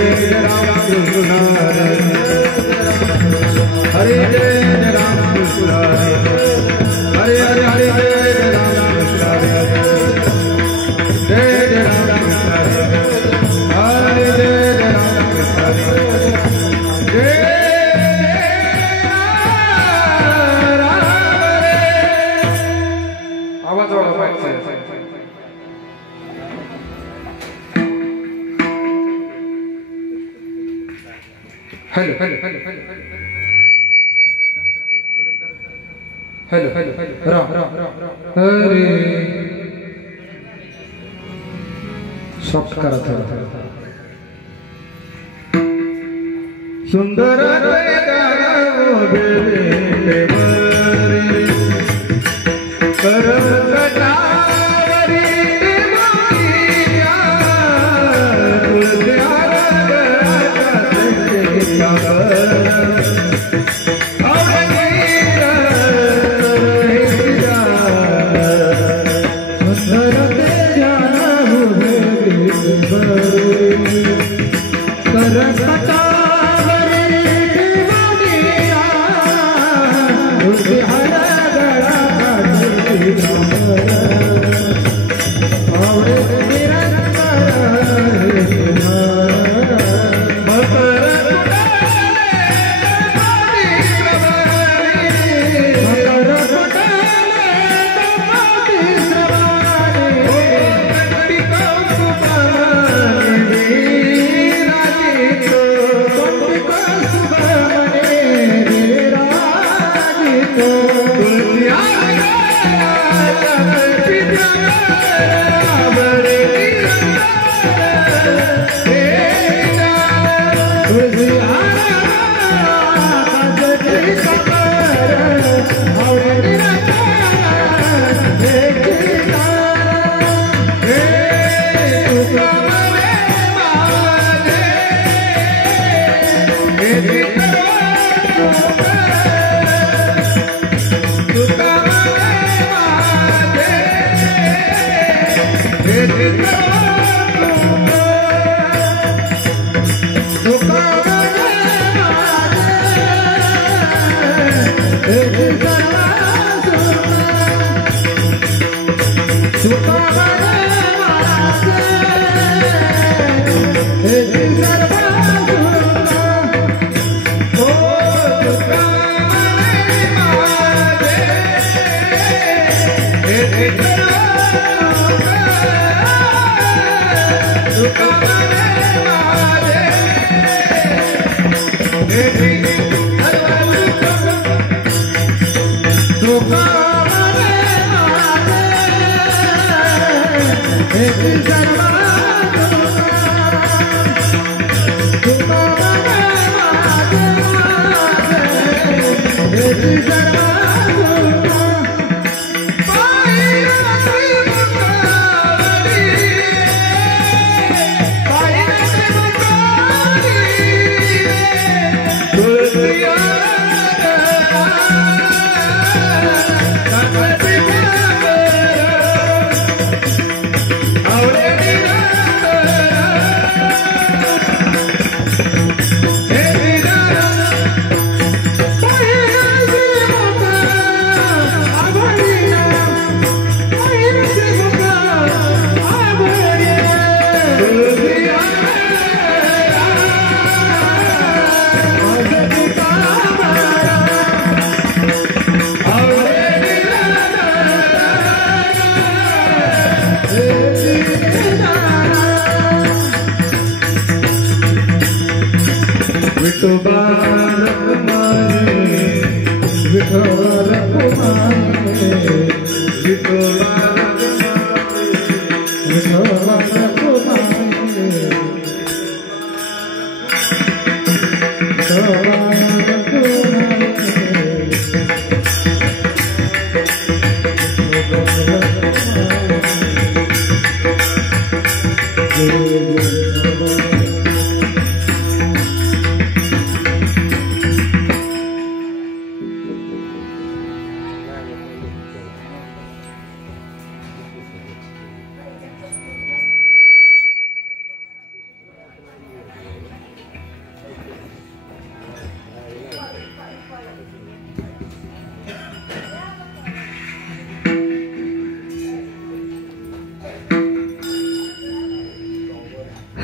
हरे राम कृष्ण हरे जय राम कृष्ण हरे हरे हरे जय राम कृष्ण जय राम कृष्ण हरे जय राम कृष्ण जय आवाज वाला माइक से hello hello hello hello hello hello Ram Ram Ram Hare soft करा था सुंदर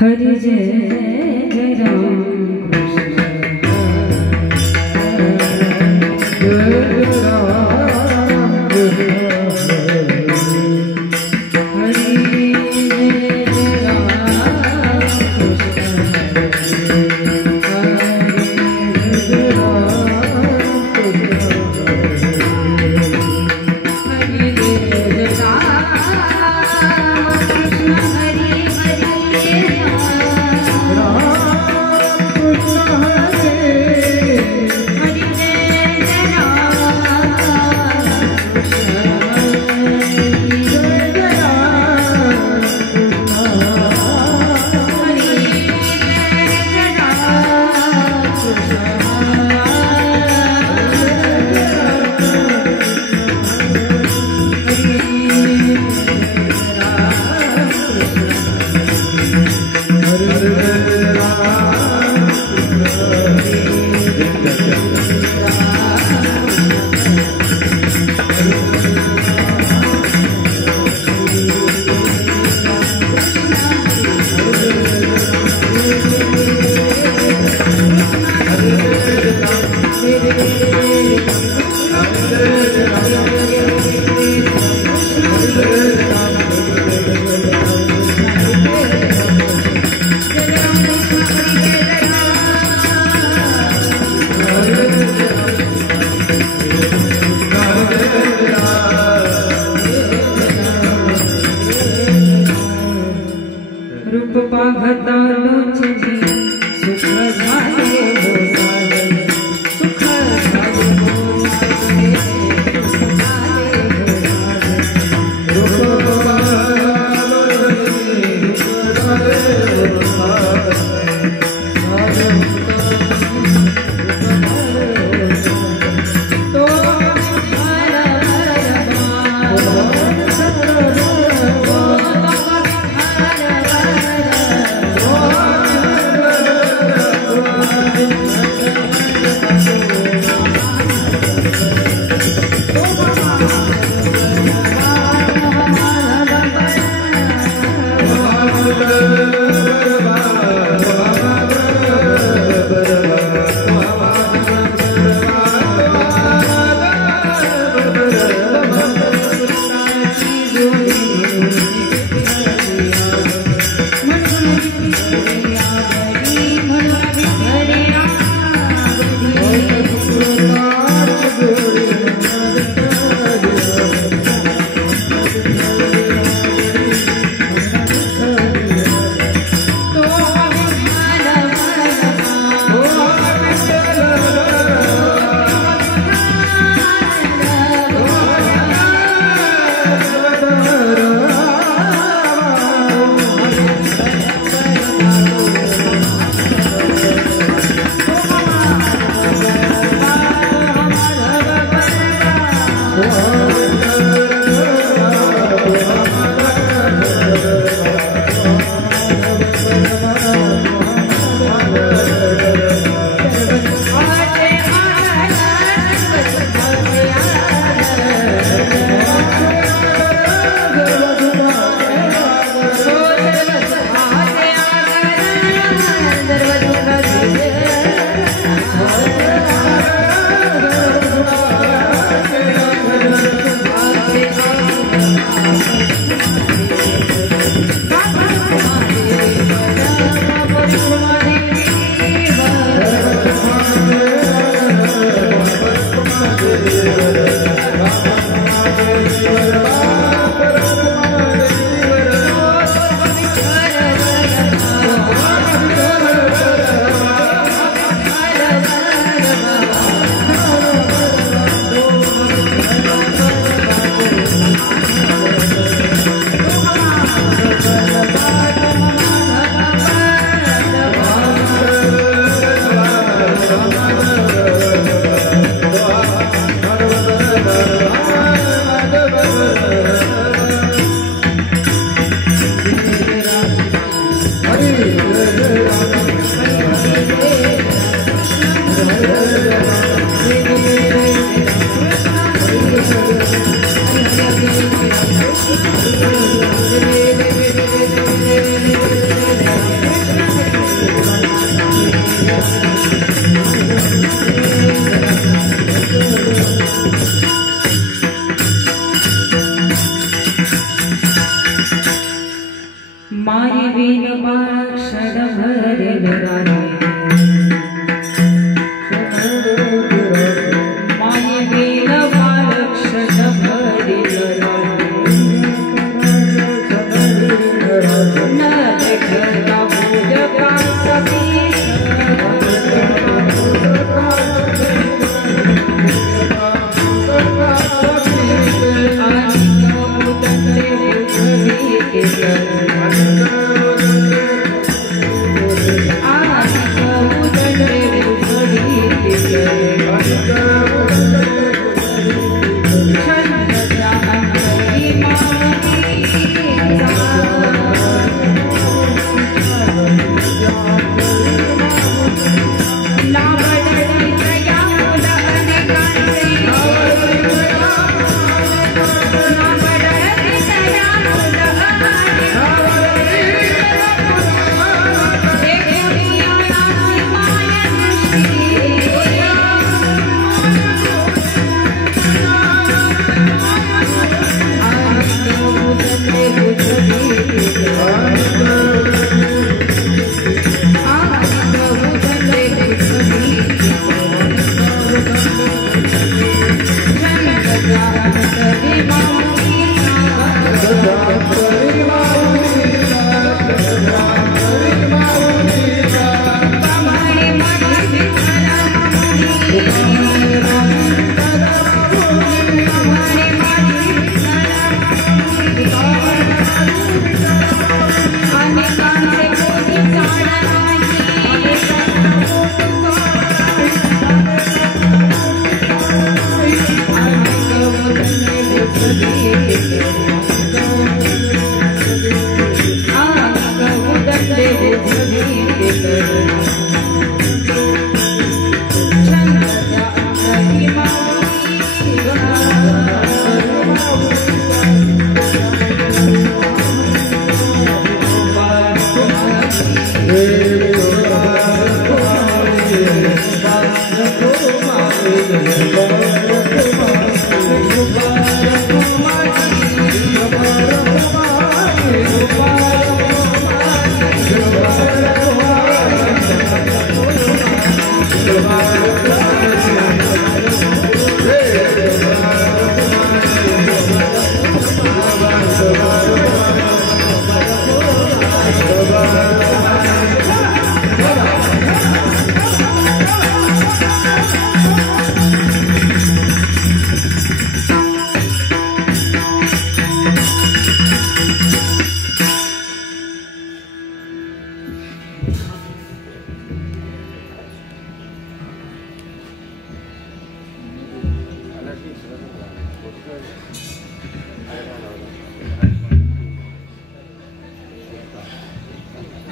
हरि जय जय राम कृष्ण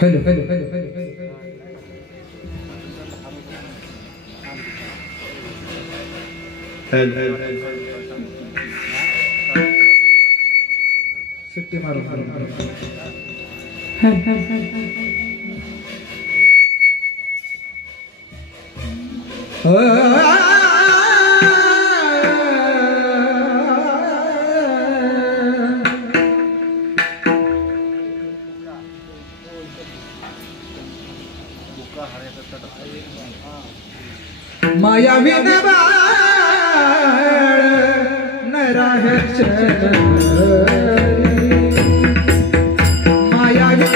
हेलो सिट्टी मारो माया बिन न रहे माया बिन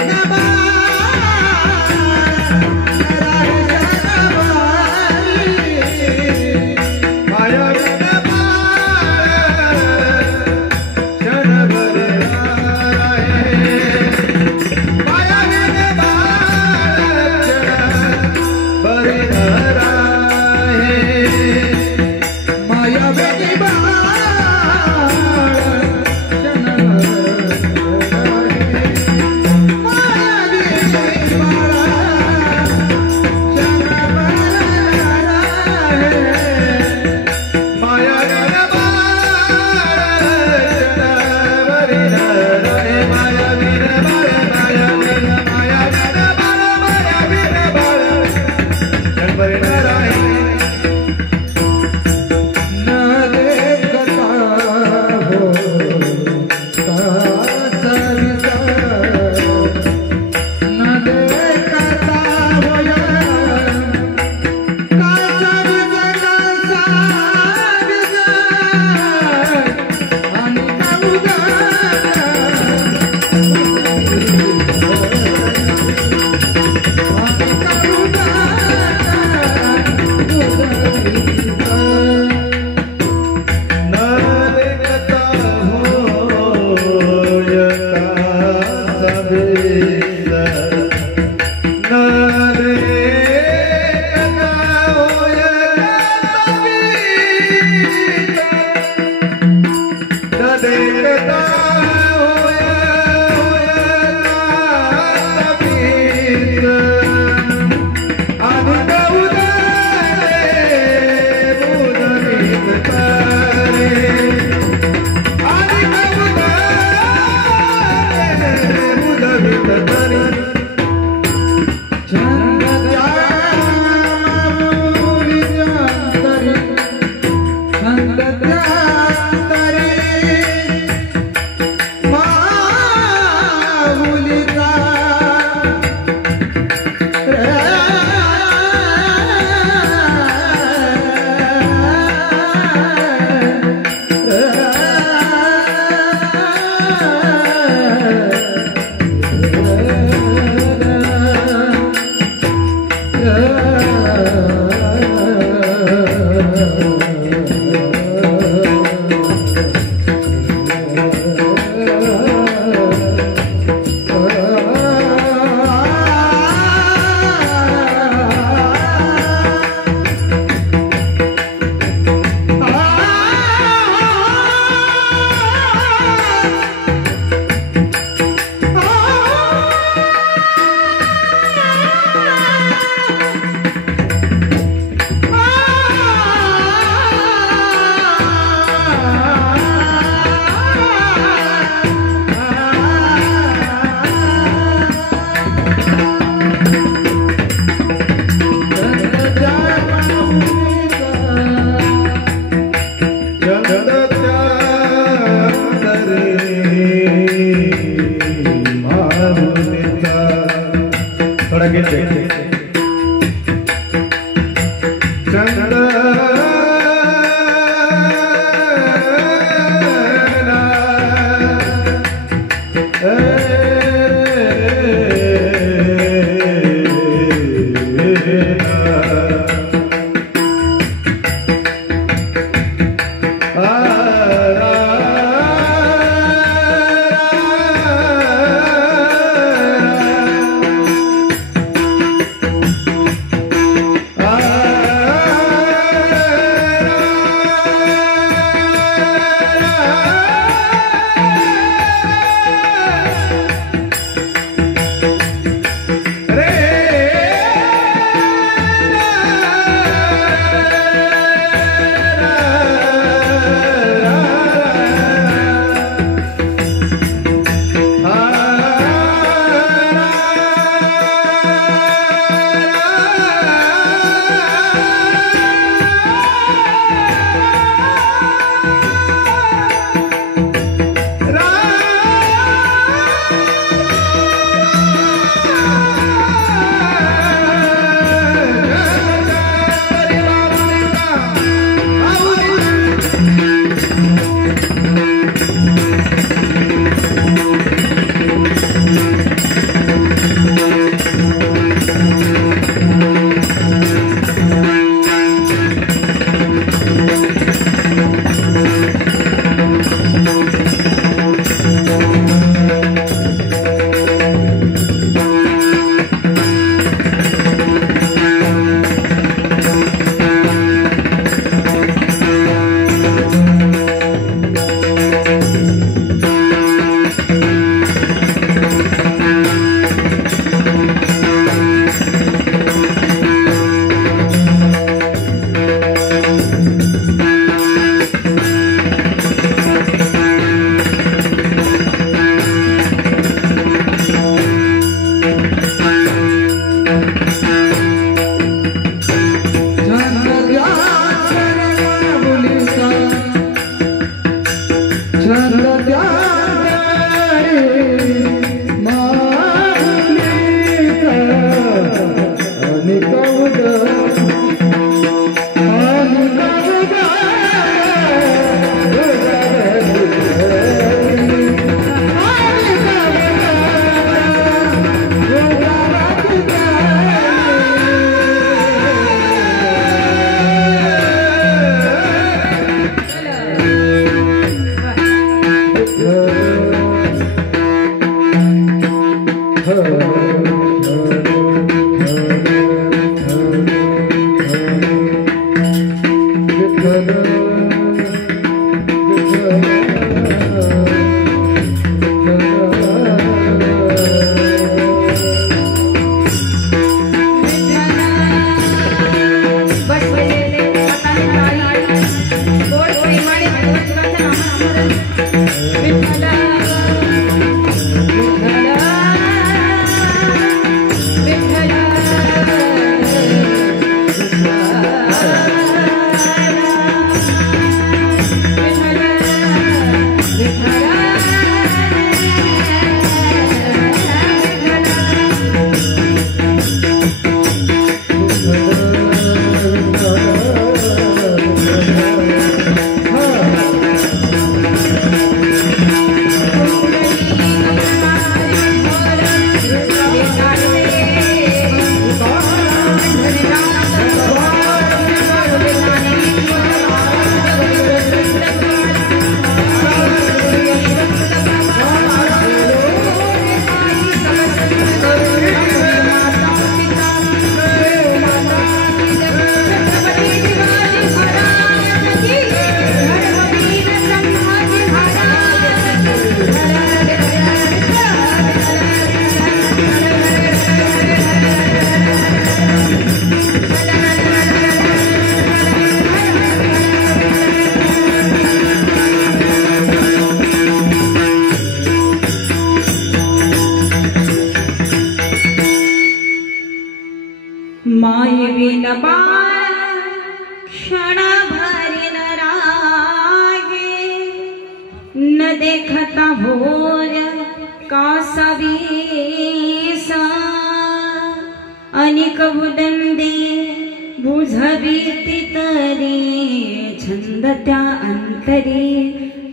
देखता भोर कासावीसा अनेक बुदंडे बुझवीती तरी छंद त्या अंतरी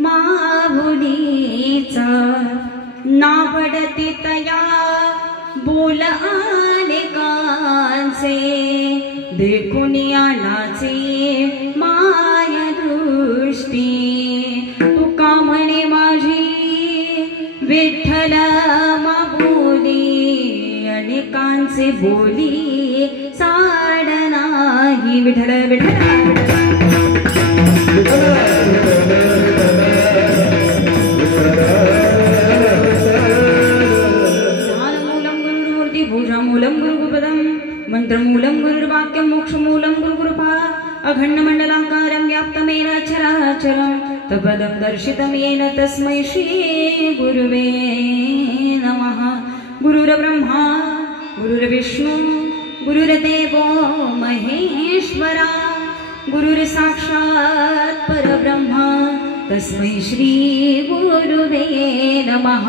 माऊलीचा नावडती तया बोल अनेकांचे देखून या नाचे माया दृष्टी तुका म्हणे माझी विठ्ठल माऊली अनेकांचे बोली साड नाही विठ्ठल विठ्ठल मूलम गुरुपदम मंत्रमूलम गुरुर्वाक्यम मोक्षमूलम गुरुकृपा अखंड मंडलाकारं व्याप्तमेन चराचरं तपदं दर्शितमेन तस्मै श्री गुरुवे नमः। गुरुर्ब्रह्मा गुरुर्विष्णु गुरुर्देवो महेश्वरा गुरुर्साक्षात् परब्रह्मा तस्मै श्री गुरुवे नमः।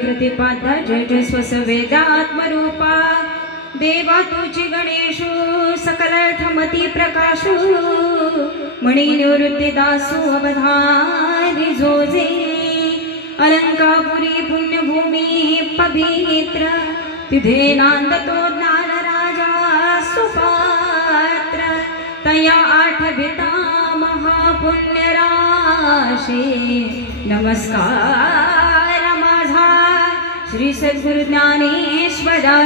प्रतिपादा जय जय स्वसवेदात्मरूपा देवा तुझी गणेशु सकलर्थमती प्रकाशु मणि निवृत्ती दासु अवधारी जोजे अलंकापुरी पुण्यभूमी पवित्र तिथे नांदतो ज्ञान राजा सुपात्र तया आठविता महापुण्य राशी नमस्कार श्री सद्गुरु ज्ञानेश्वरा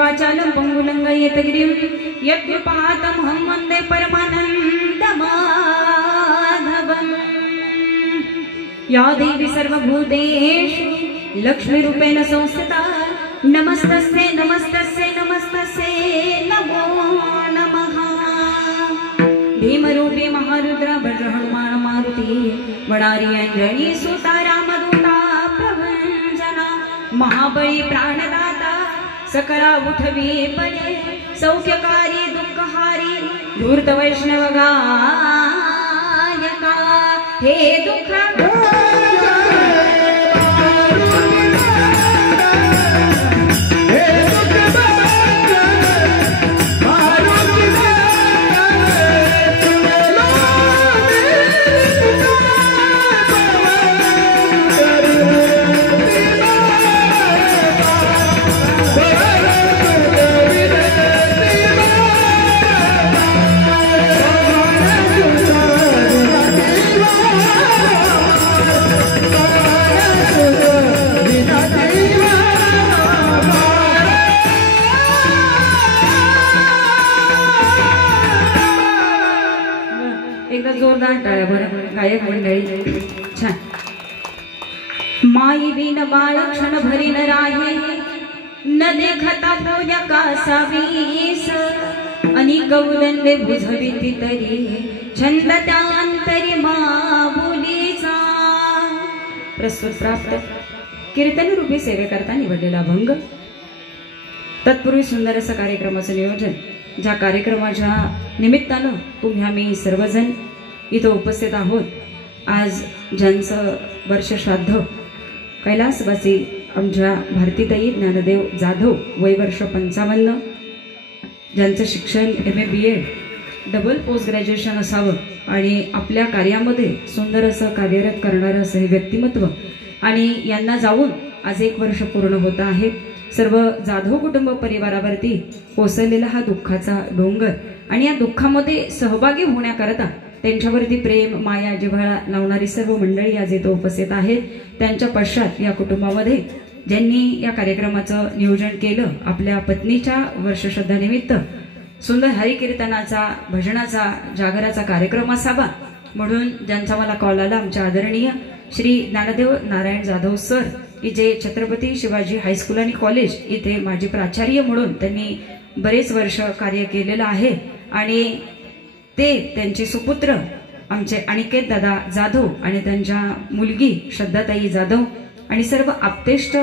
वाचालं पंगुलंगयतगिरिं यद्विपातमहं वन्दे परमानन्दमाधवम्। या देवी सर्वभूतेषु लक्ष्मीरूपेण संस्थिता नमस्तस्यै नमस्तस्यै नमस्तस्यै नमो नमः। भीमरूपी महारुद्र वज्रहनुमान मारुति वडारी अंजनी सुता रामदूता प्रभंजना महाबळी प्राणदाता सकला उठवी पडे सौख्यकारी दुःखहारी धूर्त वैष्णव गायका हे दुःख जोरदार टाळ्या बरं गायक मंडळी छान. माई बिन बाळ क्षण भरी न राहे न देखता पूजा कासावीस अनिक उदंडे बुझविती तरी छंद त्या अंतरी माबुलीचा. प्रस्तुत प्राप्त कीर्तन रूपी सेवेकरता निवडलेला अभंग. तत्पूर्वी सुंदर असं कार्यक्रमाचं नियोजन. ज्या कार्यक्रमाच्या निमित्तानं तुम्ही आम्ही सर्वजण इथं उपस्थित आहोत. आज ज्यांचं वर्षश्राद्ध कैलासवासी आमच्या भारतीताई ज्ञानदेव जाधव वय वर्ष 55, ज्यांचं शिक्षण MA BEd double post graduation असावं आणि आपल्या कार्यामध्ये सुंदर असं कार्यरत करणारं असं हे व्यक्तिमत्व आणि यांना जाऊन आज 1 वर्ष पूर्ण होत आहे. सर्व जाधव कुटुंब परिवारावरती कोसळलेला हा दुःखाचा डोंगर आणि या दुःखामध्ये सहभागी होण्याकरता त्यांच्यावरती प्रेम माया जिव्हाळा लावणारी सर्व मंडळी आज इथं उपस्थित आहेत. त्यांच्या पश्चात या कुटुंबामध्ये ज्यांनी या कार्यक्रमाचं नियोजन केलं आपल्या पत्नीच्या वर्षश्राद्धानिमित्त सुंदर हरिकीर्तनाचा भजनाचा जागराचा कार्यक्रम असावा म्हणून ज्यांचा मला कॉल आला आमच्या आदरणीय श्री ज्ञानदेव नारायण जाधव सर की जे छत्रपती शिवाजी हायस्कूल आणि कॉलेज इथे माजी प्राचार्य म्हणून त्यांनी बरेच वर्ष कार्य केलेलं आहे आणि ते त्यांचे सुपुत्र आमचे अनिकेत दादा जाधव आणि त्यांच्या मुलगी श्रद्धाताई जाधव आणि सर्व आप्तेष्ट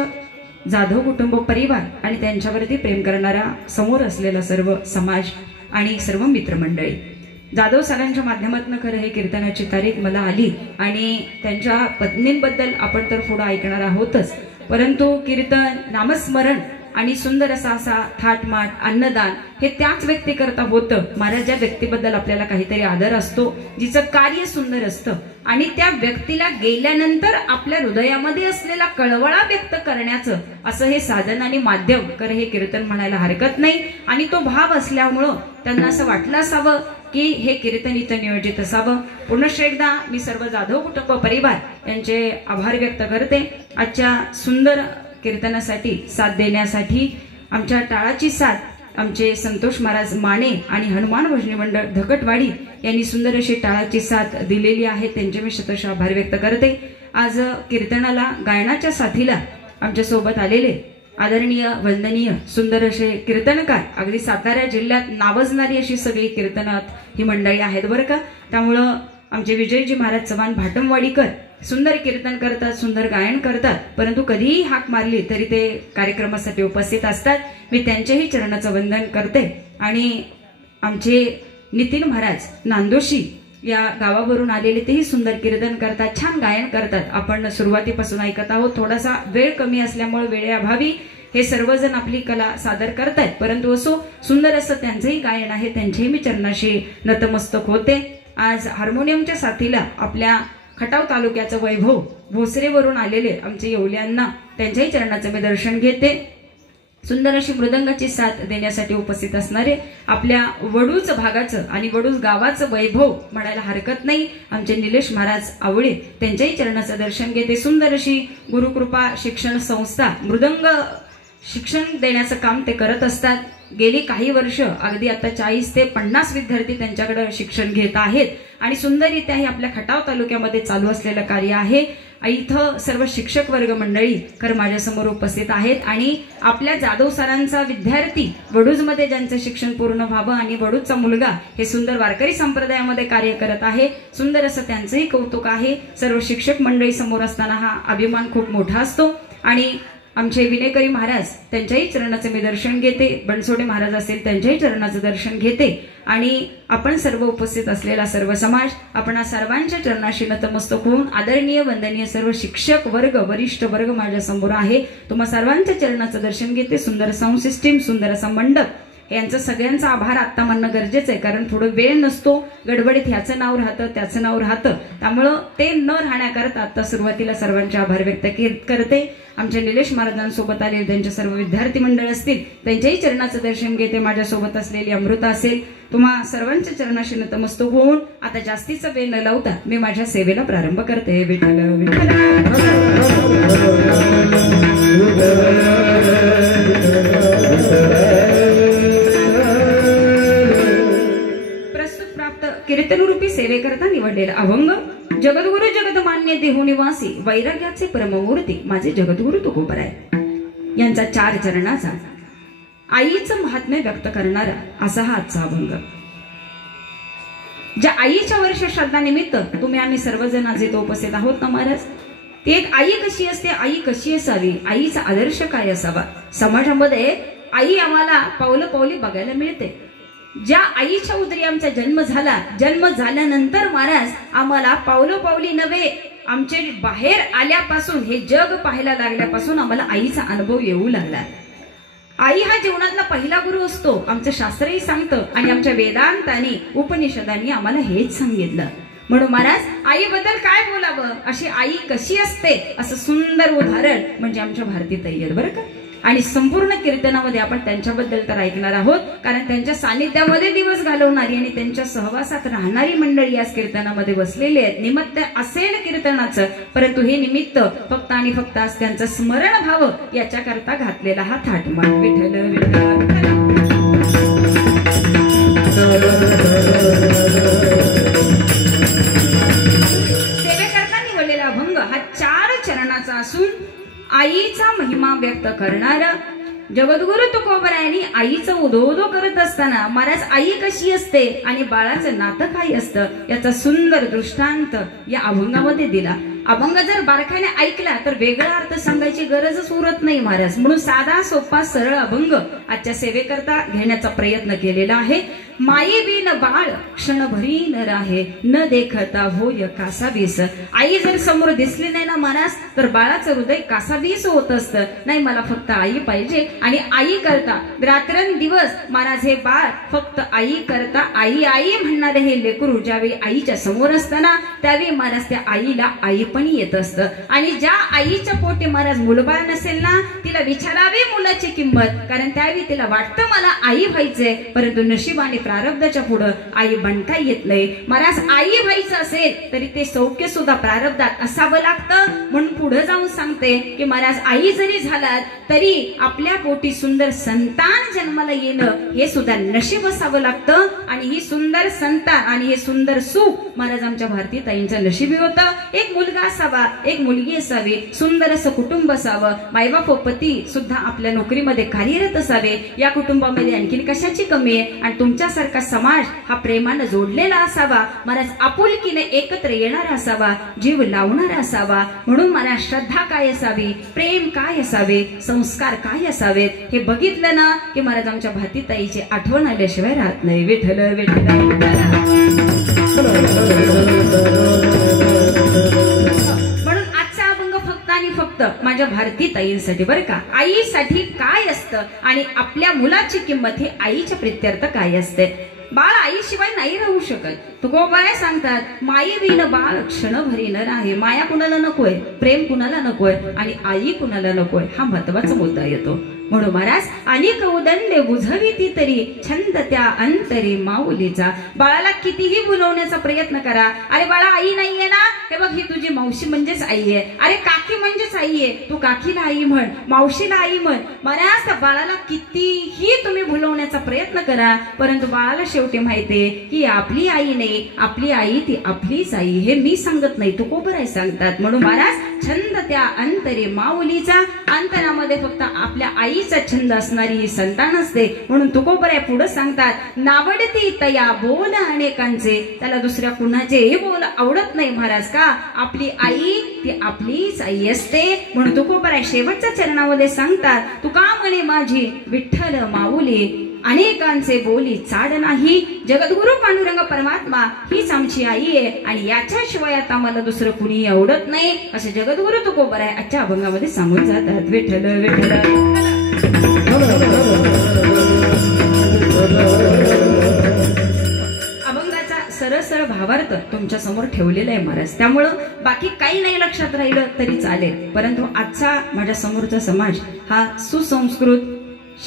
जाधव कुटुंब परिवार आणि त्यांच्यावरती प्रेम करणारा समोर असलेला सर्व समाज आणि सर्व मित्रमंडळी. जाधव सरांच्या माध्यमातून खरं हे कीर्तनाची तारीख मला आली आणि त्यांच्या पत्नींबद्दल आपण तर पुढे ऐकणार आहोतच परंतु कीर्तन नामस्मरण आणि सुंदर असा थाटमाट अन्नदान हे त्याच व्यक्ती करता होतं. महाराज ज्या व्यक्तीबद्दल आपल्याला काहीतरी आदर असतो जिचं कार्य सुंदर असतं आणि त्या व्यक्तीला गेल्यानंतर आपल्या हृदयामध्ये असलेला कळवळा व्यक्त करण्याचं असं हे साधन आणि माध्यम कर हे कीर्तन म्हणायला हरकत नाही. आणि तो भाव असल्यामुळं त्यांना असं वाटलं असावं की हे कीर्तन इथं नियोजित असावं. पुनश्च एकदा मी सर्व जाधव कुटुंब परिवार यांचे आभार व्यक्त करते. आजच्या सुंदर कीर्तनासाठी साथ देण्यासाठी आमच्या टाळाची साथ आमचे संतोष महाराज माने आणि हनुमान भजनी मंडळ धकटवाडी यांनी सुंदर अशी टाळाची साथ दिलेली आहे. त्यांचे मी शतशः आभार व्यक्त करते. आज कीर्तनाला गायनाच्या साथीला आमच्या सोबत आलेले आदरणीय वंदनीय सुंदर असे कीर्तनकार अगदी सातारा जिल्ह्यात नावजणारी अशी सगळी कीर्तनात ही मंडळी आहेत बरं का. त्यामुळं आमचे विजयजी महाराज चव्हाण भाटमवाडीकर सुंदर कीर्तन करतात सुंदर गायन करतात परंतु कधीही हाक मारली तरी ते कार्यक्रमासाठी उपस्थित असतात. मी त्यांच्याही चरणाचं वंदन करते. आणि आमचे नितीन महाराज नांदोशी या गावावरून आलेले तेही सुंदर कीर्तन करतात छान गायन करतात. आपण सुरुवातीपासून ऐकत आहोत. थोडासा वेळ कमी असल्यामुळे वेळेअभावी हे सर्वजण आपली कला सादर करतायत परंतु असो सुंदर असं त्यांचंही गायन आहे. त्यांचेही मी चरणाशी नतमस्तक होते. आज हार्मोनियमच्या साथीला आपल्या खटाव तालुक्याचं वैभव भोसरेवरून आलेले आमचे येवल्यांना त्यांच्याही चरणाचं मी दर्शन घेते. सुंदर अशी मृदंगाची साथ देण्यासाठी उपस्थित असणारे आपल्या वडूच भागाचं आणि वडूच गावाचं वैभव म्हणायला हरकत नाही आमचे निलेश महाराज आवळे त्यांच्याही चरणाचं दर्शन घेते. सुंदर अशी गुरुकृपा शिक्षण संस्था मृदंग शिक्षण देण्याचं काम ते करत असतात. गेली काही वर्ष अगदी आता 40 ते 50 विद्यार्थी त्यांच्याकडे शिक्षण घेत आहेत आणि सुंदररित्या हे आपल्या खटाव तालुक्यामध्ये चालू असलेलं कार्य आहे. इथं सर्व शिक्षक वर्ग मंडळी खरं माझ्यासमोर उपस्थित आहेत आणि आपल्या जाधव सरांचा विद्यार्थी वडूजमध्ये ज्यांचं शिक्षण पूर्ण व्हावं आणि वडूजचा मुलगा हे सुंदर वारकरी संप्रदायामध्ये कार्य करत आहे. सुंदर असं त्यांचंही कौतुक आहे. सर्व शिक्षक मंडळी समोर असताना हा अभिमान खूप मोठा असतो. आणि आमचे विनेकरी महाराज त्यांच्याही चरणाचे मी दर्शन घेते, बनसोडे महाराज असेल त्यांच्याही चरणाचं दर्शन घेते आणि आपण सर्व उपस्थित असलेला सर्व समाज आपण सर्वांच्या चरणाशी नतमस्तक होऊन आदरणीय वंदनीय सर्व शिक्षक वर्ग वरिष्ठ वर्ग माझ्या समोर आहे, तुम्हा सर्वांच्या चरणाचं दर्शन घेते. सुंदर साऊंड सिस्टीम, सुंदर असा मंडप, यांचं सगळ्यांचा आभार आता मानणं गरजेचं आहे, कारण थोडं वेळ नसतो, गडबडीत ह्याचं नाव राहतं त्याचं नाव राहतं, त्यामुळं ते न राहण्याकरता आता सुरुवातीला सर्वांचे आभार व्यक्त करते. आमच्या निलेश महाराजांसोबत आले त्यांचे सर्व विद्यार्थी मंडळ असतील त्यांच्याही चरणाचं दर्शन घेते. माझ्यासोबत असलेली अमृता असेल, तुम्हा सर्वांच्या चरणाशी नतमस्तक होऊन आता जास्तीचा वेळ न लावता मी माझ्या सेवेला प्रारंभ करते. विठ्ठल विठ्ठल. प्रस्तुत प्राप्त कीर्तनरूपी सेवेकरता निवडलेला अभंग जगद्गुरु जगदमान्य देहनिवासी वैराग्याचे परममूर्ती माझे जगद्गुरु तुकोबराय यांचा 4 चरणाचा आईचं महात्म्य व्यक्त करणारा असा हा आजचा अभंग. ज्या आईच्या वर्ष श्राद्धानिमित्त तुम्ही आम्ही सर्वजण आज इथे उपस्थित आहोत ना महाराज, ती एक आई कशी असते, आई कशी असावी, आईचा आदर्श काय असावा. समाजामध्ये आई आम्हाला पावलं पावली बघायला मिळते. ज्या आईच्या उदरी आमचा जन्म झाला, जन्म झाल्यानंतर महाराज आम्हाला पावलं पावली नव्हे, आमचे बाहेर आल्यापासून हे जग पाहायला लागल्यापासून आम्हाला आईचा अनुभव येऊ लागला. आई हा जीवनातला पहिला गुरु असतो, आमचं शास्त्रही सांगतं आणि आमच्या वेदांतांनी उपनिषदांनी आम्हाला हेच सांगितलं. म्हणून महाराज आईबद्दल काय बोलावं, अशी आई कशी असते असं सुंदर उदाहरण म्हणजे आमच्या भारतीताई आहेत बरं का. आणि संपूर्ण कीर्तनामध्ये आपण त्यांच्याबद्दल तर ऐकणार आहोत, कारण त्यांच्या सानिध्यामध्ये दिवस घालवणारी आणि त्यांच्या सहवासात राहणारी मंडळी या कीर्तनामध्ये बसलेली आहेत. निमित्त असेल कीर्तनाचं, परंतु हे निमित्त फक्त आणि फक्त आज त्यांचं स्मरण व्हावं याच्याकरता घातलेला हा थाटमाट. विठ्ठल विठ्ठल. सेवेकरता निवडलेला अभंग हा 4 चरणाचा असून आईचा महिमा व्यक्त करणारा जगद्गुरु तुकोबरायांनी आईचं उदोदो करत असताना महाराज आई कशी असते आणि बाळाचं नातं काय असतं याचा सुंदर दृष्टांत या अभंगामध्ये दिला. अभंग जर बारकाईने ऐकला तर वेगळा अर्थ सांगायची गरजच उरत नाही महाराज, म्हणून साधा सोपा सरळ अभंग आजच्या सेवेकरता घेण्याचा प्रयत्न केलेला आहे. माई बिन बाळ क्षणभरी न राहे, न देखता होय कासावीस. आई जर समोर दिसली नाही ना महाराज तर बाळाचं हृदय कासावीस होत असतं. नाही, मला फक्त आई पाहिजे आणि आई करता रात्रंदिवस महाराज हे बाळ फक्त आई करता आई आई म्हणणारे हे लेकरू ज्यावेळी आईच्या समोर असताना त्यावेळी महाराज त्या आईला आई पण येत असतं. आणि ज्या आईच्या पोटी महाराज मुलबाळ नसेल ना तिला विचारावी मुलाची किंमत, कारण त्यावेळी तिला वाटतं मला आई व्हायचंय, परंतु नशिबाने प्रारब्धाच्या पुढं आई बनता येत नाही. महाराज आई व्हायचं असेल तरी ते सौख्य सुद्धा प्रारब्धात असावं लागतं. म्हणून पुढे जाऊन सांगते की महाराज आई जरी झालात तरी आपल्या पोटी सुंदर संतान जन्माला येणं हे सुद्धा नशीब असावं लागतं. आणि ही सुंदर संतान आणि हे सुंदर सुख महाराज आमच्या भारतीताईंचं नशिबी होतं. एक मुलगा असावा, एक मुलगी असावी, सुंदर असं कुटुंब असावं, मायबाप पती सुद्धा आपल्या नोकरीमध्ये कार्यरत असावे. या कुटुंबामध्ये आणखीन कशाची कमी आहे. आणि तुमच्यासारखा समाज हा प्रेमानं जोडलेला असावा, महाराज आपुलकीने एकत्र येणारा असावा, जीव लावणारा असावा. म्हणून मला श्रद्धा काय असावी, प्रेम काय असावे, संस्कार काय असावेत हे बघितलं ना की महाराज आमच्या भारतीताईची आठवण आल्याशिवाय राहत नाही. विठ्ठल विठ्ठल. म्हणून आजचा अभंग फक्त आणि फक्त माझ्या भारतीताईंसाठी बरं का. आईसाठी काय असतं आणि आपल्या मुलाची किंमत ही आईच्या प्रित्यर्थ काय असते. बाळ आईशिवाय नाही राहू शकत. तुकोबराय सांगतात माई बिन बाळ क्षणभरी न राहे. माया कुणाला नकोय, प्रेम कुणाला नकोय आणि आई कुणाला नकोय हा महत्वाचा मुद्दा येतो. म्हणून महाराज अनेक उदंडे बुझविती तरी छंद त्या अंतरी माऊलीचा. बाळाला कितीही बुलवण्याचा प्रयत्न करा. अरे बाळा आई नाहीये ना, हे बघ ही तुझी मावशी म्हणजेच आई आहे. अरे काकी म्हणजेच आई आहे, तू काकीला आई म्हण, मावशीला आई म्हण. महाराज त्या बाळाला कितीही तुम्ही भुलवण्याचा प्रयत्न करा, परंतु बाळाला शेवटी माहितीये की आपली आई नाही, आपली आई ती आपलीच आई. हे मी सांगत नाही, तुकोबराय सांगतात. म्हणून महाराज छंद त्या अंतरी माऊलीचा. अंतरामध्ये फक्त आपल्या आई आईचा छंद असणारी ही संतान असते. म्हणून तुकोबराय पुढे सांगतात, नावडती तया बोल अनेकांचे. त्याला दुसऱ्या कुणाचे बोल आवडत नाही महाराज. का? आपली आई ती आपलीच आई असते. म्हणून तुकोबराय शेवटच्या चरणामध्ये सांगतात, तुका म्हणे माझी विठ्ठल माऊली, अनेकांचे बोली चाड नाही. जगद्गुरु पांडुरंग परमात्मा हीच आमची आई आहे आणि याच्याशिवाय आता आम्हाला दुसरं कुणीही आवडत नाही, असे जगद्गुरु तुकोबराय आजच्या अभंगामध्ये सांगून जातात. विठ्ठल विठ्ठल. अभंगाचा सरळ सरळ भावार्थ तुमच्या समोर ठेवलेला आहे महाराज. त्यामुळं बाकी काही नाही लक्षात राहिलं तरी चालेल, परंतु आजचा माझ्या समोरचा समाज हा सुसंस्कृत,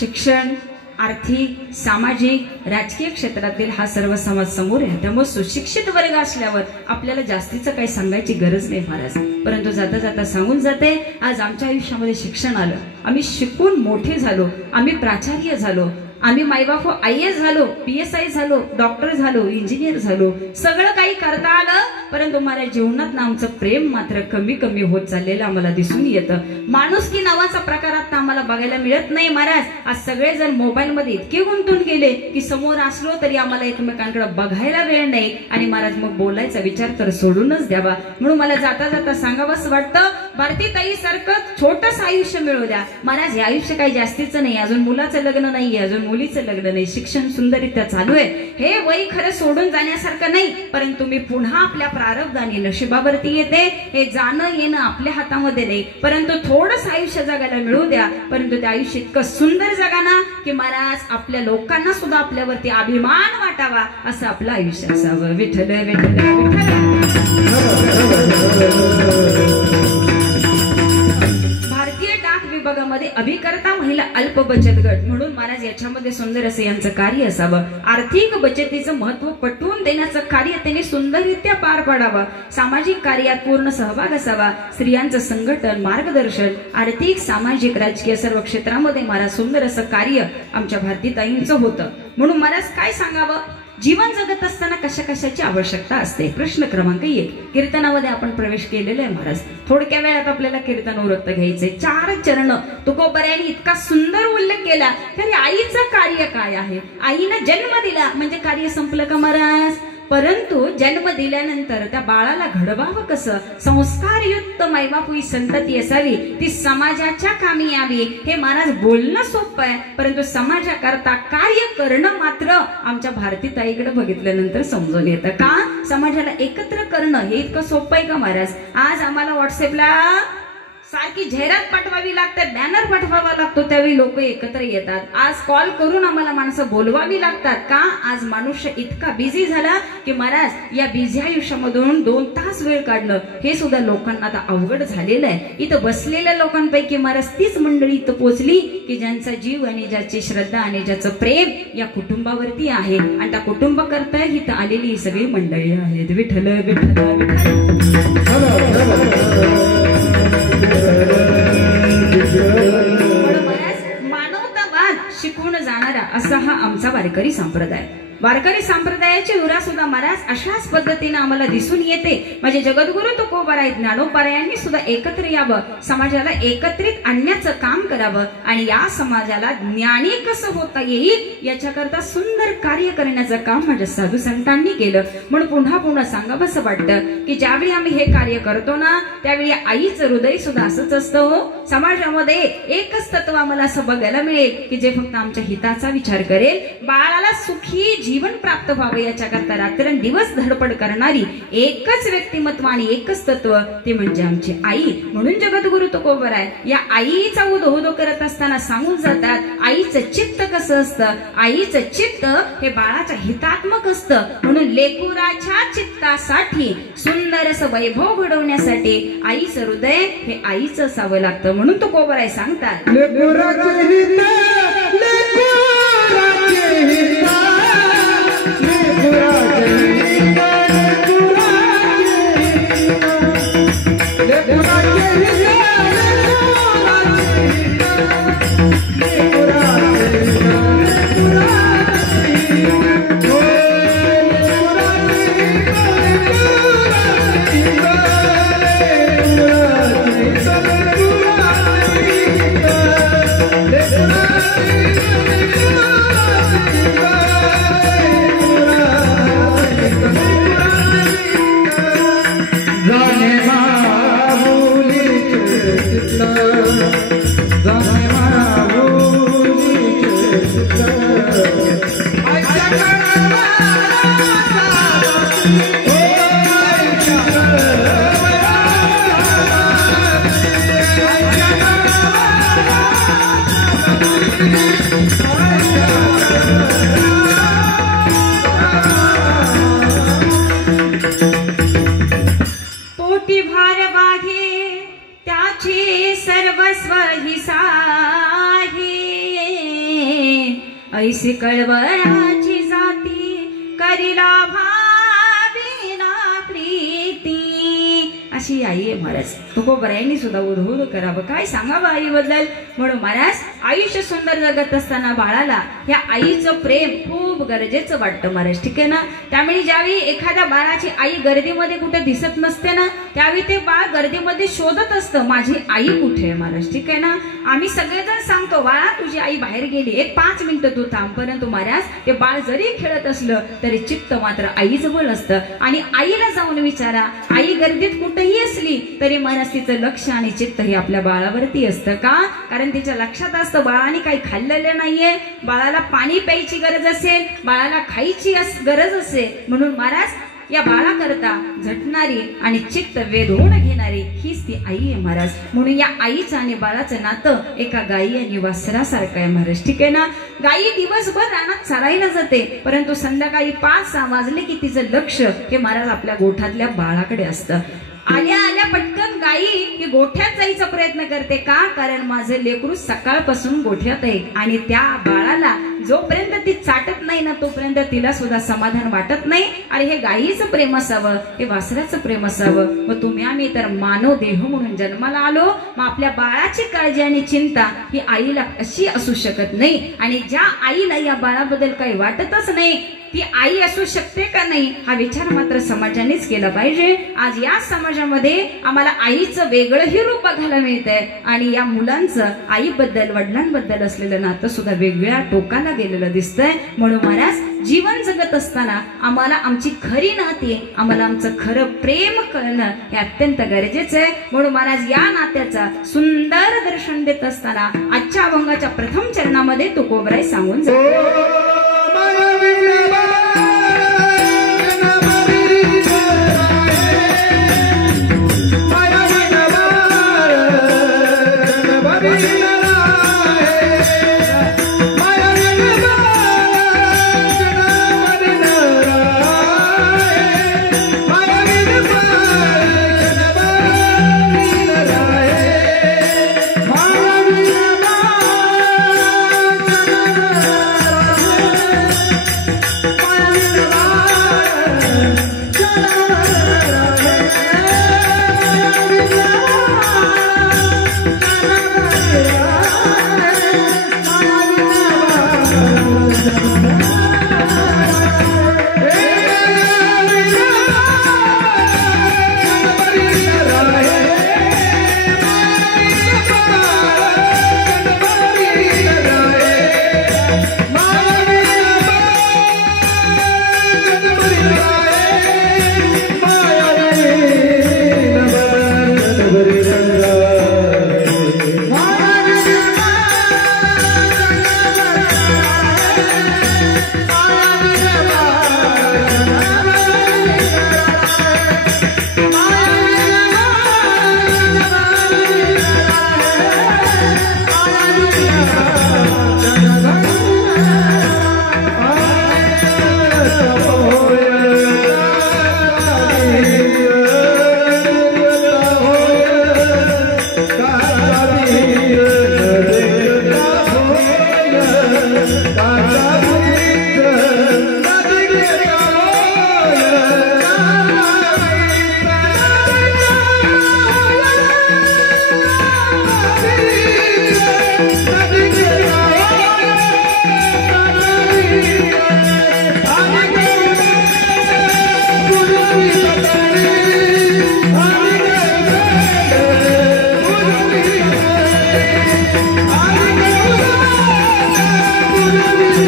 शिक्षण, आर्थिक, सामाजिक, राजकीय क्षेत्रातील हा सर्व समाज समोर आहे. त्यामुळे सुशिक्षित वर्ग असल्यावर आपल्याला जास्तीचं काही सांगायची गरज नाही महाराज. परंतु जाता जाता सांगून जाते, आज आमच्या आयुष्यामध्ये शिक्षण आलं, आम्ही शिकून मोठे झालो, आम्ही प्राचार्य झालो, आम्ही मायबाप IAS झालो, PSI झालो, डॉक्टर झालो, इंजिनियर झालो, सगळं काही करता आलं. परंतु माझ्या जीवनात ना आमचं प्रेम मात्र कमी कमी होत चाललेलं आम्हाला दिसून येतं. माणुसकी नावाचा प्रकार आता आम्हाला बघायला मिळत नाही महाराज. आज सगळेजण मोबाईल मध्ये इतके गुंतून गेले की समोर असलो तरी आम्हाला एकमेकांकडे बघायला वेळ नाही. आणि महाराज मग बोलायचा विचार तर सोडूनच द्यावा. म्हणून मला जाता जाता सांगावंच वाटतं, भारतीताई सारखं छोटंसं आयुष्य मिळू द्या महाराज. हे आयुष्य काही जास्तीचं नाही. अजून मुलाचं लग्न नाहीये, अजून मुलीचं लग्न नाही, शिक्षण सुंदररित्या चालू आहे. हे वय खरं सोडून जाण्यासारखं नाही, परंतु मी पुन्हा आपल्या प्रारब्धाने नशिबावरती येते. हे जाणं येणं आपल्या हातामध्ये नाही, परंतु थोडंच आयुष्य जगायला मिळू द्या. परंतु ते आयुष्य इतकं सुंदर जगा ना की महाराज आपल्या लोकांना सुद्धा आपल्यावरती अभिमान वाटावा असं आपलं आयुष्य असावं. विठ्ठल विठ्ठल विठ्ठल. भारतीय डाक विभागामध्ये अभिकर्ता महिला अल्प बचत गट म्हणून महाराज याच्यामध्ये सुंदर असं यांचं कार्य असावं. आर्थिक बचतीचं महत्व पटवून देण्याचं कार्य त्यांनी सुंदररित्या पार पाडावं. सामाजिक कार्यात पूर्ण सहभाग असावा. स्त्रियांचं संघटन, मार्गदर्शन, आर्थिक, सामाजिक, राजकीय सर्व क्षेत्रामध्ये महाराज सुंदर असं कार्य आमच्या भारतीताईंचं होतं. म्हणून महाराज काय सांगावं, जीवन जगत असताना कशा कशाची आवश्यकता असते. प्रश्न क्रमांक 1, कीर्तनामध्ये आपण प्रवेश केलेला आहे महाराज. थोडक्या वेळात आपल्याला कीर्तन वृत्त घ्यायचे. 4 चरण तुकोबरायांनी इतका सुंदर उल्लेख केला. तरी आईचं कार्य काय आहे? आईनं जन्म दिला म्हणजे कार्य संपलं का महाराज? परंतु जन्म दिल्यानंतर त्या बाळाला घडवावं कसं? संस्कारयुक्त मायबापुई संतती असावी, ती समाजाच्या कामी यावी. हे महाराज बोलणं सोपं आहे, परंतु समाजाकरता कार्य करणं मात्र आमच्या भारतीताईकडे बघितल्यानंतर समजून येतं. का? समाजाला एकत्र करणं हे इतकं सोपं आहे का महाराज? आज आम्हाला व्हॉट्सअपला सारखी जाहिरात पाठवावी लागते, बॅनर पाठवावा लागतो, त्यावेळी लोक एकत्र येतात. आज कॉल करून आम्हाला माणसं बोलवावी लागतात. का? आज मनुष्य इतका बिझी झाला की महाराज या बिझी आयुष्यामधून 2 तास वेळ काढणं हे सुद्धा लोकांना आता अवघड झालेलं आहे. इथं बसलेल्या लोकांपैकी महाराज तीच मंडळी इथं पोहोचली की ज्यांचा जीव आणि ज्याची श्रद्धा आणि ज्याचं प्रेम या कुटुंबावरती आहे. आणि त्या कुटुंब करता इथं आलेली ही सगळी मंडळी आहेत. विठ्ठल विठ्ठल मानवतावाद शिकवून जाणारा असा हा आमचा वारकरी संप्रदाय. वारकरी संप्रदायाची उरा सुद्धा महाराज अशाच पद्धतीने आम्हाला दिसून येते. माझे जगद्गुरु तुकोबराय ज्ञानोबरायांनी सुद्धा एकत्र यावं, समाजाला एकत्रित आणण्याचं काम करावं आणि या समाजाला ज्ञानी कसं होता येईल याच्याकरता सुंदर कार्य करण्याचं काम माझ्या साधू संतांनी केलं. म्हणून पुन्हा पुन्हा सांगावं असं वाटतं की ज्यावेळी आम्ही हे कार्य करतो ना त्यावेळी आईचं हृदय सुद्धा असंच असतं. समाजामध्ये एकच तत्व आम्हाला असं बघायला मिळेल की जे फक्त आमच्या हिताचा विचार करेल. बाळाला सुखी जीवन प्राप्त व्हावं याच्याकरता रात्रंदिवस धडपड करणारी एकच व्यक्तिमत्व आणि एकच तत्व ते म्हणजे आमची आई. म्हणून जगद्गुरु तुकोबराय या आईचा उदो करत असताना सांगून जातात, आईचं चित्त कसं असतं? आईचं चित्त हे बाळाच्या हितात्मक असतं. म्हणून लेकुराच्या चित्तासाठी सुंदर असं वैभव घडवण्यासाठी आईचं हृदय हे आईचं असावं लागतं. म्हणून तुकोबराय सांगतात, Let's ऐसी कळवळाची जाती करिला भाविना प्रीती. अशी आई आहे महाराज. तुकोबरायांनी सुद्धा उधळून करावं. काय सांगावं आईबद्दल. म्हणून महाराज आयुष्य सुंदर जगत असताना बाळाला या आईचं प्रेम खूप गरजेचं वाटतं महाराज. ठीक आहे ना. त्यामुळे ज्यावेळी एखाद्या बाळाची आई गर्दीमध्ये कुठे दिसत नसते ना त्यावेळी ते बाळ गर्दीमध्ये शोधत असतं माझी आई कुठे आहे महाराज. ठीक आहे ना. आम्ही सगळेजण सांगतो बाळा तुझी आई बाहेर गेली, एक 5 मिनिटं तू थांब. परंतु महाराज ते बाळ जरी खेळत असलं तरी चित्त मात्र आईजवळ असतं. आणि आईला जाऊन विचारा, आई गर्दीत कुठेही असली तरी महाराज तिचं लक्ष आणि चित्त हे आपल्या बाळावरती असतं. का? कारण तिच्या लक्षात असतं बाळाने काही खाल्लेलं नाहीये, बाळाला पाणी प्यायची गरज असेल, बाळाला खायची गरज असेल. म्हणून महाराज या बाळाकरता झटणारी आणि चित्त वेधून घेणारी हीच ती आई आहे महाराज. म्हणून या आईचं आणि बाळाचं नातं एका गायी आणि वासरासारखं आहे महाराज. ठीक आहे ना. गायी दिवसभर रानात चरायला जाते परंतु संध्याकाळी 5-6 वाजले की तिचं लक्ष हे महाराज आपल्या गोठ्यातल्या बाळाकडे असतं. आल्या आल्या पटकन गायी ही गोठ्यात जायचा प्रयत्न करते. का? कारण माझं लेकरू सकाळपासून गोठ्यात आहे आणि त्या बाळाला जोपर्यंत ती चाटत नाही ना तोपर्यंत तिला सुद्धा समाधान वाटत नाही. आणि हे गायीचं प्रेम असावं, हे वासराचं प्रेम असावं. मग तुम्ही आम्ही तर मानव देह म्हणून जन्माला आलो. मग आपल्या बाळाची काळजी आणि चिंता ही आईला अशी असू शकत नाही. आणि ज्या आईला या बाळाबद्दल काही वाटतच नाही ती आई असू शकते का नाही हा विचार मात्र समाजानेच केला पाहिजे. आज या समाजामध्ये आम्हाला आईचं वेगळंही रूप बघायला मिळतंय आणि या मुलांचं आईबद्दल वडिलांबद्दल असलेलं नातं सुद्धा वेगळ्या टोकाला गेलेलं दिसतंय. म्हणून महाराज जीवन जगत असताना आम्हाला आमची खरी नाती, आम्हाला आमचं खरं प्रेम करणं हे अत्यंत गरजेचं आहे. म्हणून महाराज या नात्याचा सुंदर दर्शन देत असताना आजच्या अभंगाच्या प्रथम चरणामध्ये तुकोबराय सांगून जातो.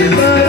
Hare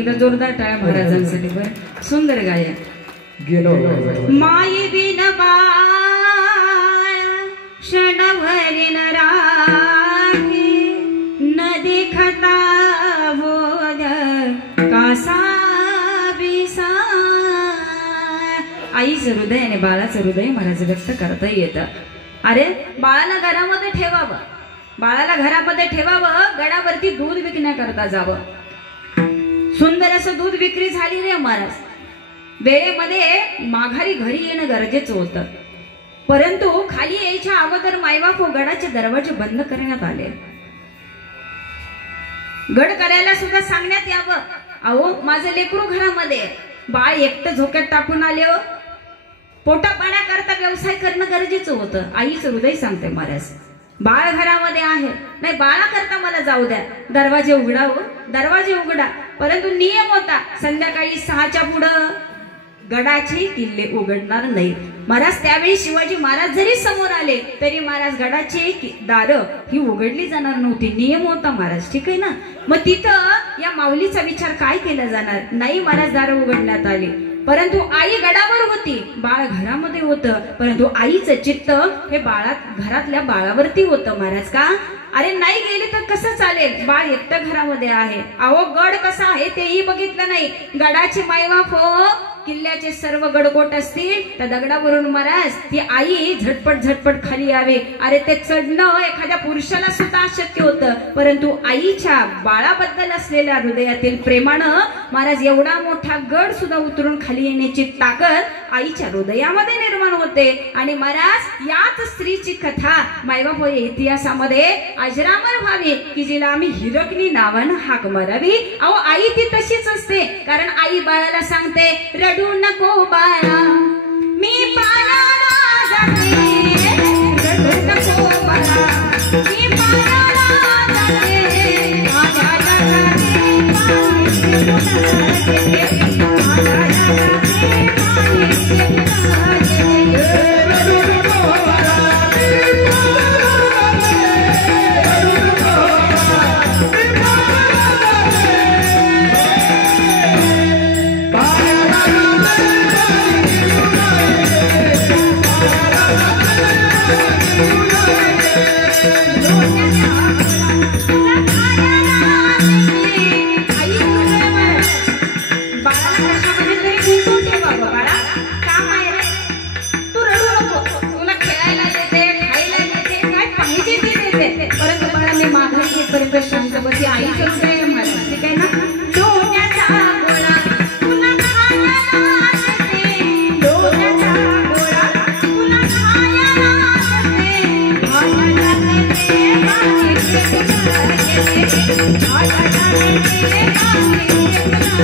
एकदा जोरदार टाळ्या महाराजांसाठी. बरं सुंदर गायन. गेलो माई बिन बाळ क्षणभरी न राहे न देखता बोध कासा बिसा. आईचं हृदय आणि बाळाचं हृदय महाराज व्यक्त करता येतं. अरे बाळाला घरामध्ये ठेवावं, बाळाला घरामध्ये ठेवावं, गडावरती दूध विकण्याकरता जावं. सुंदर असं दूध विक्री झाली रे महाराज. वेळेमध्ये माघारी घरी येणं गरजेचं होतं, परंतु खाली यायच्या अगोदर मायबाप गडाचे दरवाजे बंद करण्यात आले. गड करायला सुद्धा सांगण्यात यावं. अहो माझं लेकरू घरामध्ये, बाळ एकटं झोक्यात टाकून आले हो. पोटा पाण्याकरता व्यवसाय करणं गरजेचं होतं. आईचं हृदय सांगते महाराज, बाळ घरामध्ये आहे, नाही बाळाकरता मला जाऊ द्या, दरवाजे उघडा हो, दरवाजे उघडा. परंतु नियम होता, संध्याकाळी 6च्या पुढं गडाचे किल्ले उघडणार नाही. महाराज त्यावेळी शिवाजी महाराज जरी समोर आले तरी महाराज गडाचे दारं ही उघडली जाणार नव्हती. नियम होता महाराज, ठीक आहे ना. मग तिथं या माऊलीचा विचार काय केला जाणार. नाही महाराज दारं उघडण्यात आली, परंतु आई गडावर होती, बाळ घरामध्ये होतं. परंतु आईचं चित्त हे घरातल्या बाळावरती होतं महाराज. का अरे नाही गेले तर कसं चालेल, बाळ एकटं घरामध्ये आहे. अहो गड कसा आहे तेही बघितलं नाही. गडाची मायबाप हो, किल्ल्याचे सर्व गडकोट असतील त्या दगडावरून महाराज ती आई झटपट झटपट खाली यावे. अरे ते चढणं एखाद्या पुरुषाला सुद्धा अशक्य होतं, परंतु आईच्या बाळाबद्दल असलेल्या हृदयातील प्रेमानं महाराज एवढा मोठा गड सुद्धा उतरून खाली येण्याची ताकद आईच्या हृदयामध्ये निर्माण होते. आणि महाराज याच स्त्रीची कथा मायबाप इतिहासामध्ये अजरामर व्हावी की जिला आम्ही हिरकणी नावानं हाक मारावी. अहो आई ती तशीच असते, कारण आई बाळाला सांगते रडू नको बाळा मी पायाला जाते, रडू नको बाळा मी पायाला जाते, माझ्या जगाचे शांतपती आई करते मला, ठीक आहे ना. डोण्याचा गोळा तुला खायला देते, डोण्याचा गोळा तुला खायला देते, खायला देते माझी केतुला घेते, खायला देते माझी केतुला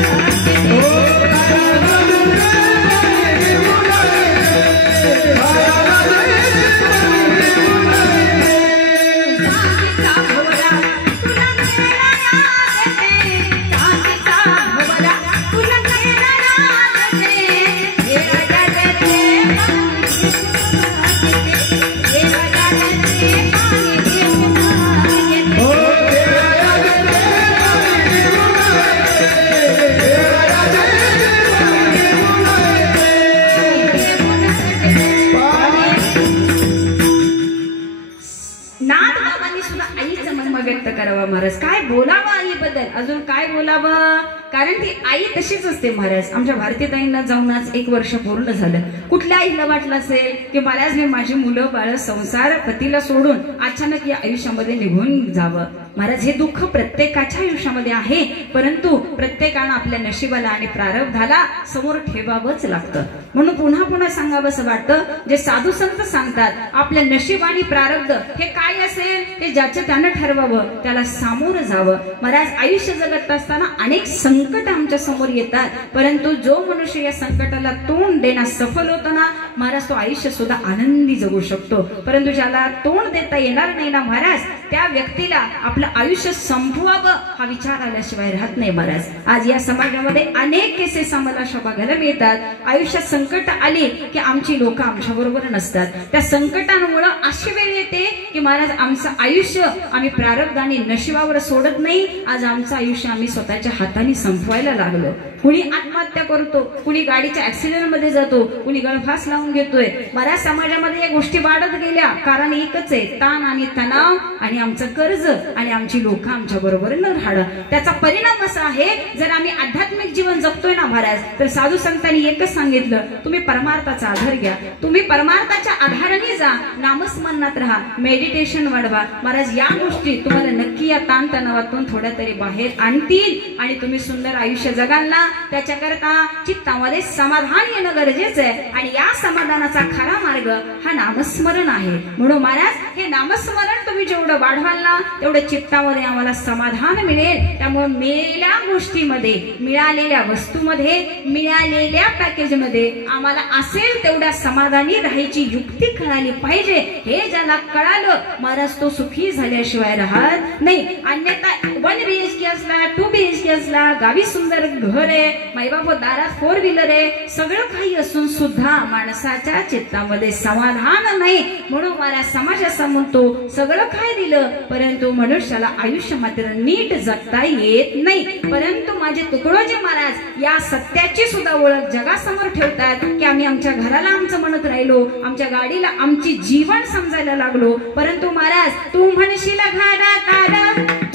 महाराज. काय बोलावं आईबद्दल, अजून काय बोलावं, कारण ती आई तशीच असते महाराज. आमच्या भारतीय ताईंना जाऊन आज 1 वर्ष पूर्ण झालं. कुठल्या आईला वाटलं असेल की महाराज मी माझी मुलं बाळ संसार पतीला सोडून अचानक या आयुष्यामध्ये निघून जावं. महाराज हे दुःख प्रत्येकाच्या आयुष्यामध्ये आहे, परंतु प्रत्येकानं आपल्या नशिबाला आणि प्रारब्धाला समोर ठेवावंच लागतं. म्हणून पुन्हा पुन्हा सांगावं असं वाटतं, जे साधू संत सांगतात आपल्या नशीब आणि प्रारब्ध हे काय असेल ते ज्याचं त्यानं ठरवावं, त्याला सामोरं जावं. महाराज आयुष्य जगत असताना अनेक संकट आमच्या समोर येतात, परंतु जो मनुष्य या संकटाला तोंड देण्यास सफल होतो ना महाराज, तो आयुष्य सुद्धा आनंदी जगू शकतो. परंतु ज्याला तोंड देता येणार नाही ना महाराज, त्या व्यक्तीला आपलं आपलं आयुष्य संपवावं हा विचार आल्याशिवाय राहत नाही महाराज. आज या समाजामध्ये अनेक केसेस आम्हाला बघायला मिळतात. आयुष्यात संकट आली की आमची लोक आमच्या बरोबर नसतात. त्या संकटांमुळे अशी वेळ येते की महाराज आमचं आयुष्य आम्ही प्रारब्ध आणि नशिबावर सोडत नाही. आज आमचं आयुष्य आम्ही स्वतःच्या हाताने संपवायला लागलो. कुणी आत्महत्या करतो, कुणी गाडीच्या ऍक्सिडेंट मध्ये जातो, कुणी गळफास लावून घेतोय. बऱ्याच समाजामध्ये या गोष्टी वाढत गेल्या. कारण एकच आहे, ताण आणि तणाव आणि आमचं कर्ज आणि आमची लोक आमच्या बरोबर न राहणं. त्याचा परिणाम असा आहे, जर आम्ही आध्यात्मिक जीवन जगतोय ना महाराज, तर साधू संतांनी एकच सांगितलं, तुम्ही परमार्थाचा आधार घ्या. तुम्ही परमार्थाच्या आधाराने जा, नामस्मरणात राहा, मेडिटेशन वाढवा. महाराज या गोष्टी तुम्हाला नक्की या ताण तणावातून थोड्या तरी बाहेर आणतील आणि तुम्ही सुंदर आयुष्य जगाल ना. त्याच्याकरता चित्तामध्ये समाधान येणं गरजेचं आहे आणि या समाधानाचा खरा मार्ग हा नामस्मरण आहे. म्हणून महाराज हे नामस्मरण तुम्ही जेवढं वाढवाल ना तेवढं चित्तामध्ये आम्हाला समाधान मिळेल. त्यामुळे मिळालेल्या गोष्टीमध्ये, मिळालेल्या वस्तूमध्ये, मिळालेल्या पॅकेजमध्ये आम्हाला असेल तेवढ्या समाधानी राहायची युक्ती कळाली पाहिजे. हे ज्याला कळालं महाराज तो सुखी झाल्याशिवाय राहत नाही. अन्यथा 1 BHK असला, 2 BHK असला, गावी सुंदर घर आहे, माईबाप दारात 4 व्हीलर आहे, सगळं काही असून सुद्धा माणसाच्या चित्तामध्ये समाधान नाही. म्हणून महाराज समाज असा म्हणतो सगळं काय दिलं परंतु मनुष्याला आयुष्य मात्र नीट जगता येत नाही. परंतु माझे तुकडोजी महाराज या सत्याची सुद्धा ओळख जगासमोर ठेवतात की आम्ही आमच्या घराला आमचं म्हणत राहिलो, आमच्या गाडीला आमची जीवन समजायला लागलो. परंतु महाराज तू म्हणशील घारा तारा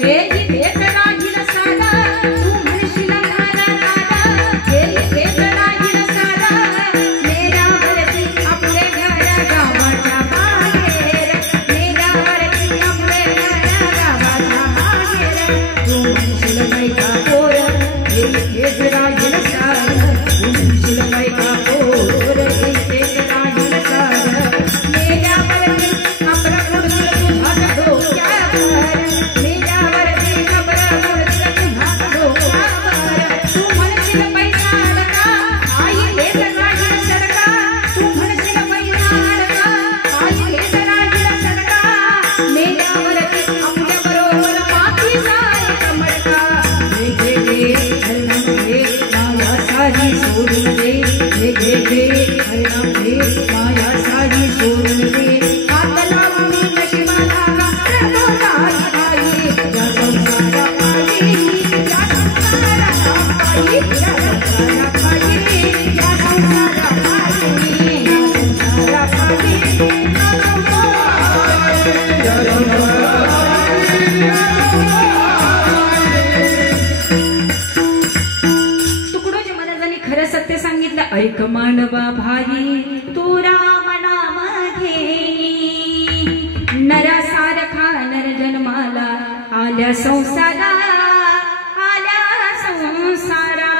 हे इथेच राहील सारा, तू म्हणशील घारा तारा हे इथेच राहील सारा, मेल्यावरती आपले घर गावाच्या बाहेर, मेल्यावरती आपले घर गावाच्या बाहेर, तू म्हणशील बायका पोर हे इथेच राहील सारा, तू म्हणशील बायका पोर हे इथेच राहील सारा, मेल्यावरती आपला पुढचं तुझा डोक्यावर, मेल्यावरती आपला पुढचं तुझा डोक्यावर, तू म्हणशील पैसा अडका आई हेच राहील सडका, तू म्हणशील पैसा अडका आई हेच राहील सडका, मेल्यावरती आपल्या बरोबर माती जाय कमडका, हे घे घे हरिनाम घे माया सारी सोडून दे, हे घे घे हरिनाम घे माया सारी सोडून दे, हात लावून नशिबाला काढतो तारी आई, या संसारा पायी, या संसारा पायी, या संसारा पायी, या संसारा पायी, या संसारा पायी, तुकडोजी महाराजांनी खरं सत्य सांगितलं. ऐक मानवा भाई तू राम नाम घे, नरासारखा नर जन्माला आल्या संसारा, आल्या संसारा.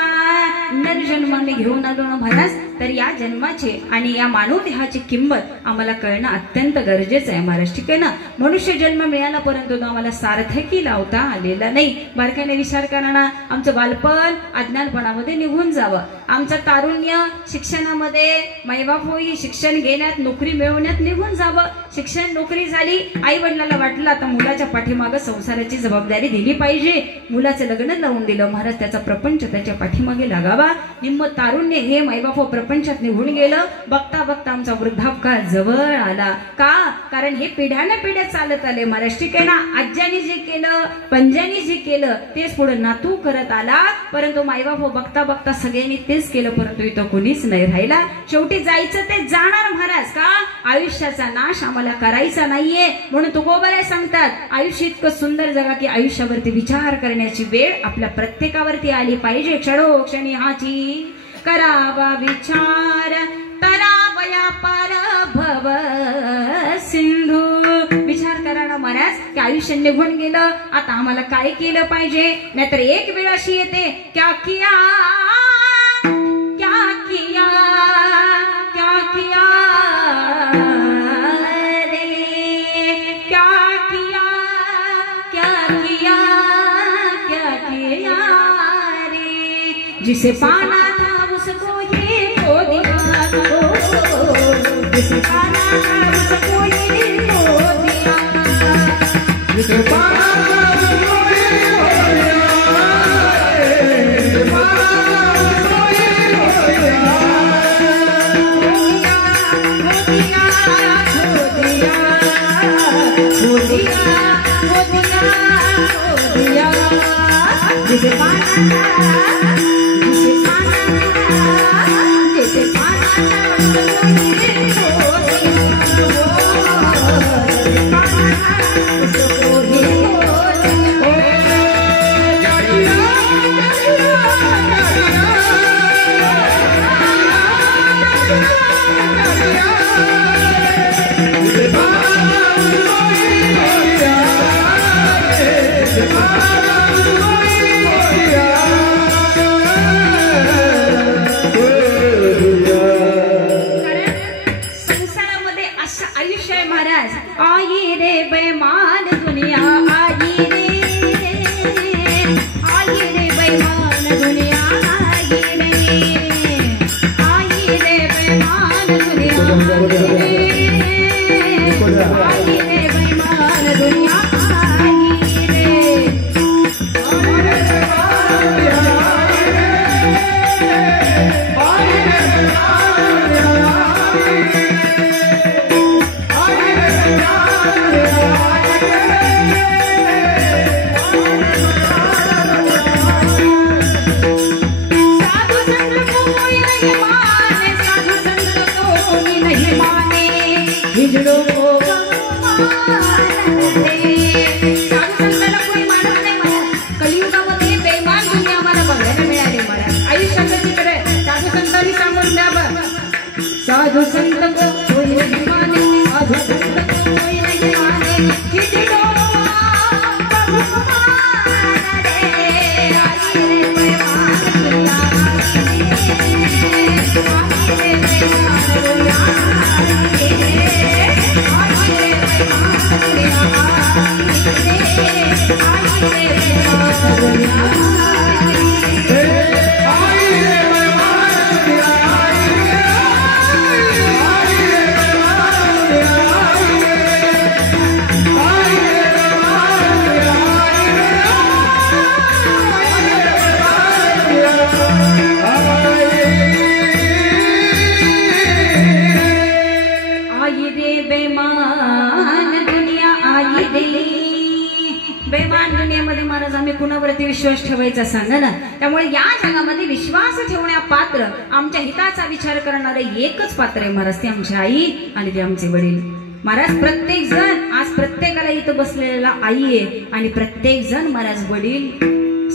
नर जन्माने घेऊन आलो ना महाराज तर या जन्माचे आणि या मानव देहाची किंमत आम्हाला कळणं अत्यंत गरजेचं आहे महाराज. ठीक आहे ना. मनुष्य जन्म मिळाला परंतु तो आम्हाला सार्थकी लावता आलेला नाही. बारकाईने विचार करा ना, आमचं बालपण अज्ञानपणामध्ये निघून जावं, आमचं तारुण्य शिक्षणामध्ये मायबाप होई शिक्षण घेण्यात नोकरी मिळवण्यात निघून जावं. शिक्षण नोकरी झाली, आई वडिलांना वाटलं आता मुलाच्या पाठीमागे संसाराची जबाबदारी दिली पाहिजे, मुलाचं लग्न लावून दिलं महाराज, त्याचा प्रपंच त्याच्या पाठीमागे लागावा. निम्म तारुण्य हे मायबाप प्रपंचात निघून गेलं. बघता बघता आमचा वृद्धापकाळ जवळ आला. का? कारण हे पिढ्याने पिढ्या चालत आले महाराज. ठीक आहे ना. आज्याने जे केलं, पंजाने जे केलं तेच पुढे नातू करत आला. परंतु मायबाप बघता बघता सगळ्यांनी तेच केलं परंतु इथं कोणीच नाही राहिला. शेवटी जायचं ते जाणार महाराज. का? आयुष्याचा नाश आम्हाला करायचा नाहीये. म्हणून तुकोबाराय सांगतात आयुष्य इतकं सुंदर जगा की आयुष्यावरती विचार करण्याची वेळ आपल्या प्रत्येकावरती आली पाहिजे. क्षणोक्षणी हाची करावा विचार, तरावया पार भव सिंधू. विचार करा ना महाराज की आयुष्य निघून गेलं, आता आम्हाला काय केलं पाहिजे. नाहीतर एक वेळ अशी येते क्या किया क्या किया क्या किया रे, क्या किया क्या किया क्या किया रे, जिसे पाना उसको ये खो दिया, जिसे पाना था उसको ये खो दिया, जिसे पाना साधु संत को कोई नहीं माने, साधु संत को कोई नहीं माने, किसी को कुणावरती विश्वास ठेवायचा सांगा ना. त्यामुळे या जगामध्ये विश्वास ठेवण्या पात्र आमच्या हिताचा विचार करणारे एकच पात्र आहे महाराज, ते आमची आई आणि ते आमचे वडील. महाराज प्रत्येक जण आज प्रत्येकाला इथं बसलेला आई आहे आणि प्रत्येक जण महाराज वडील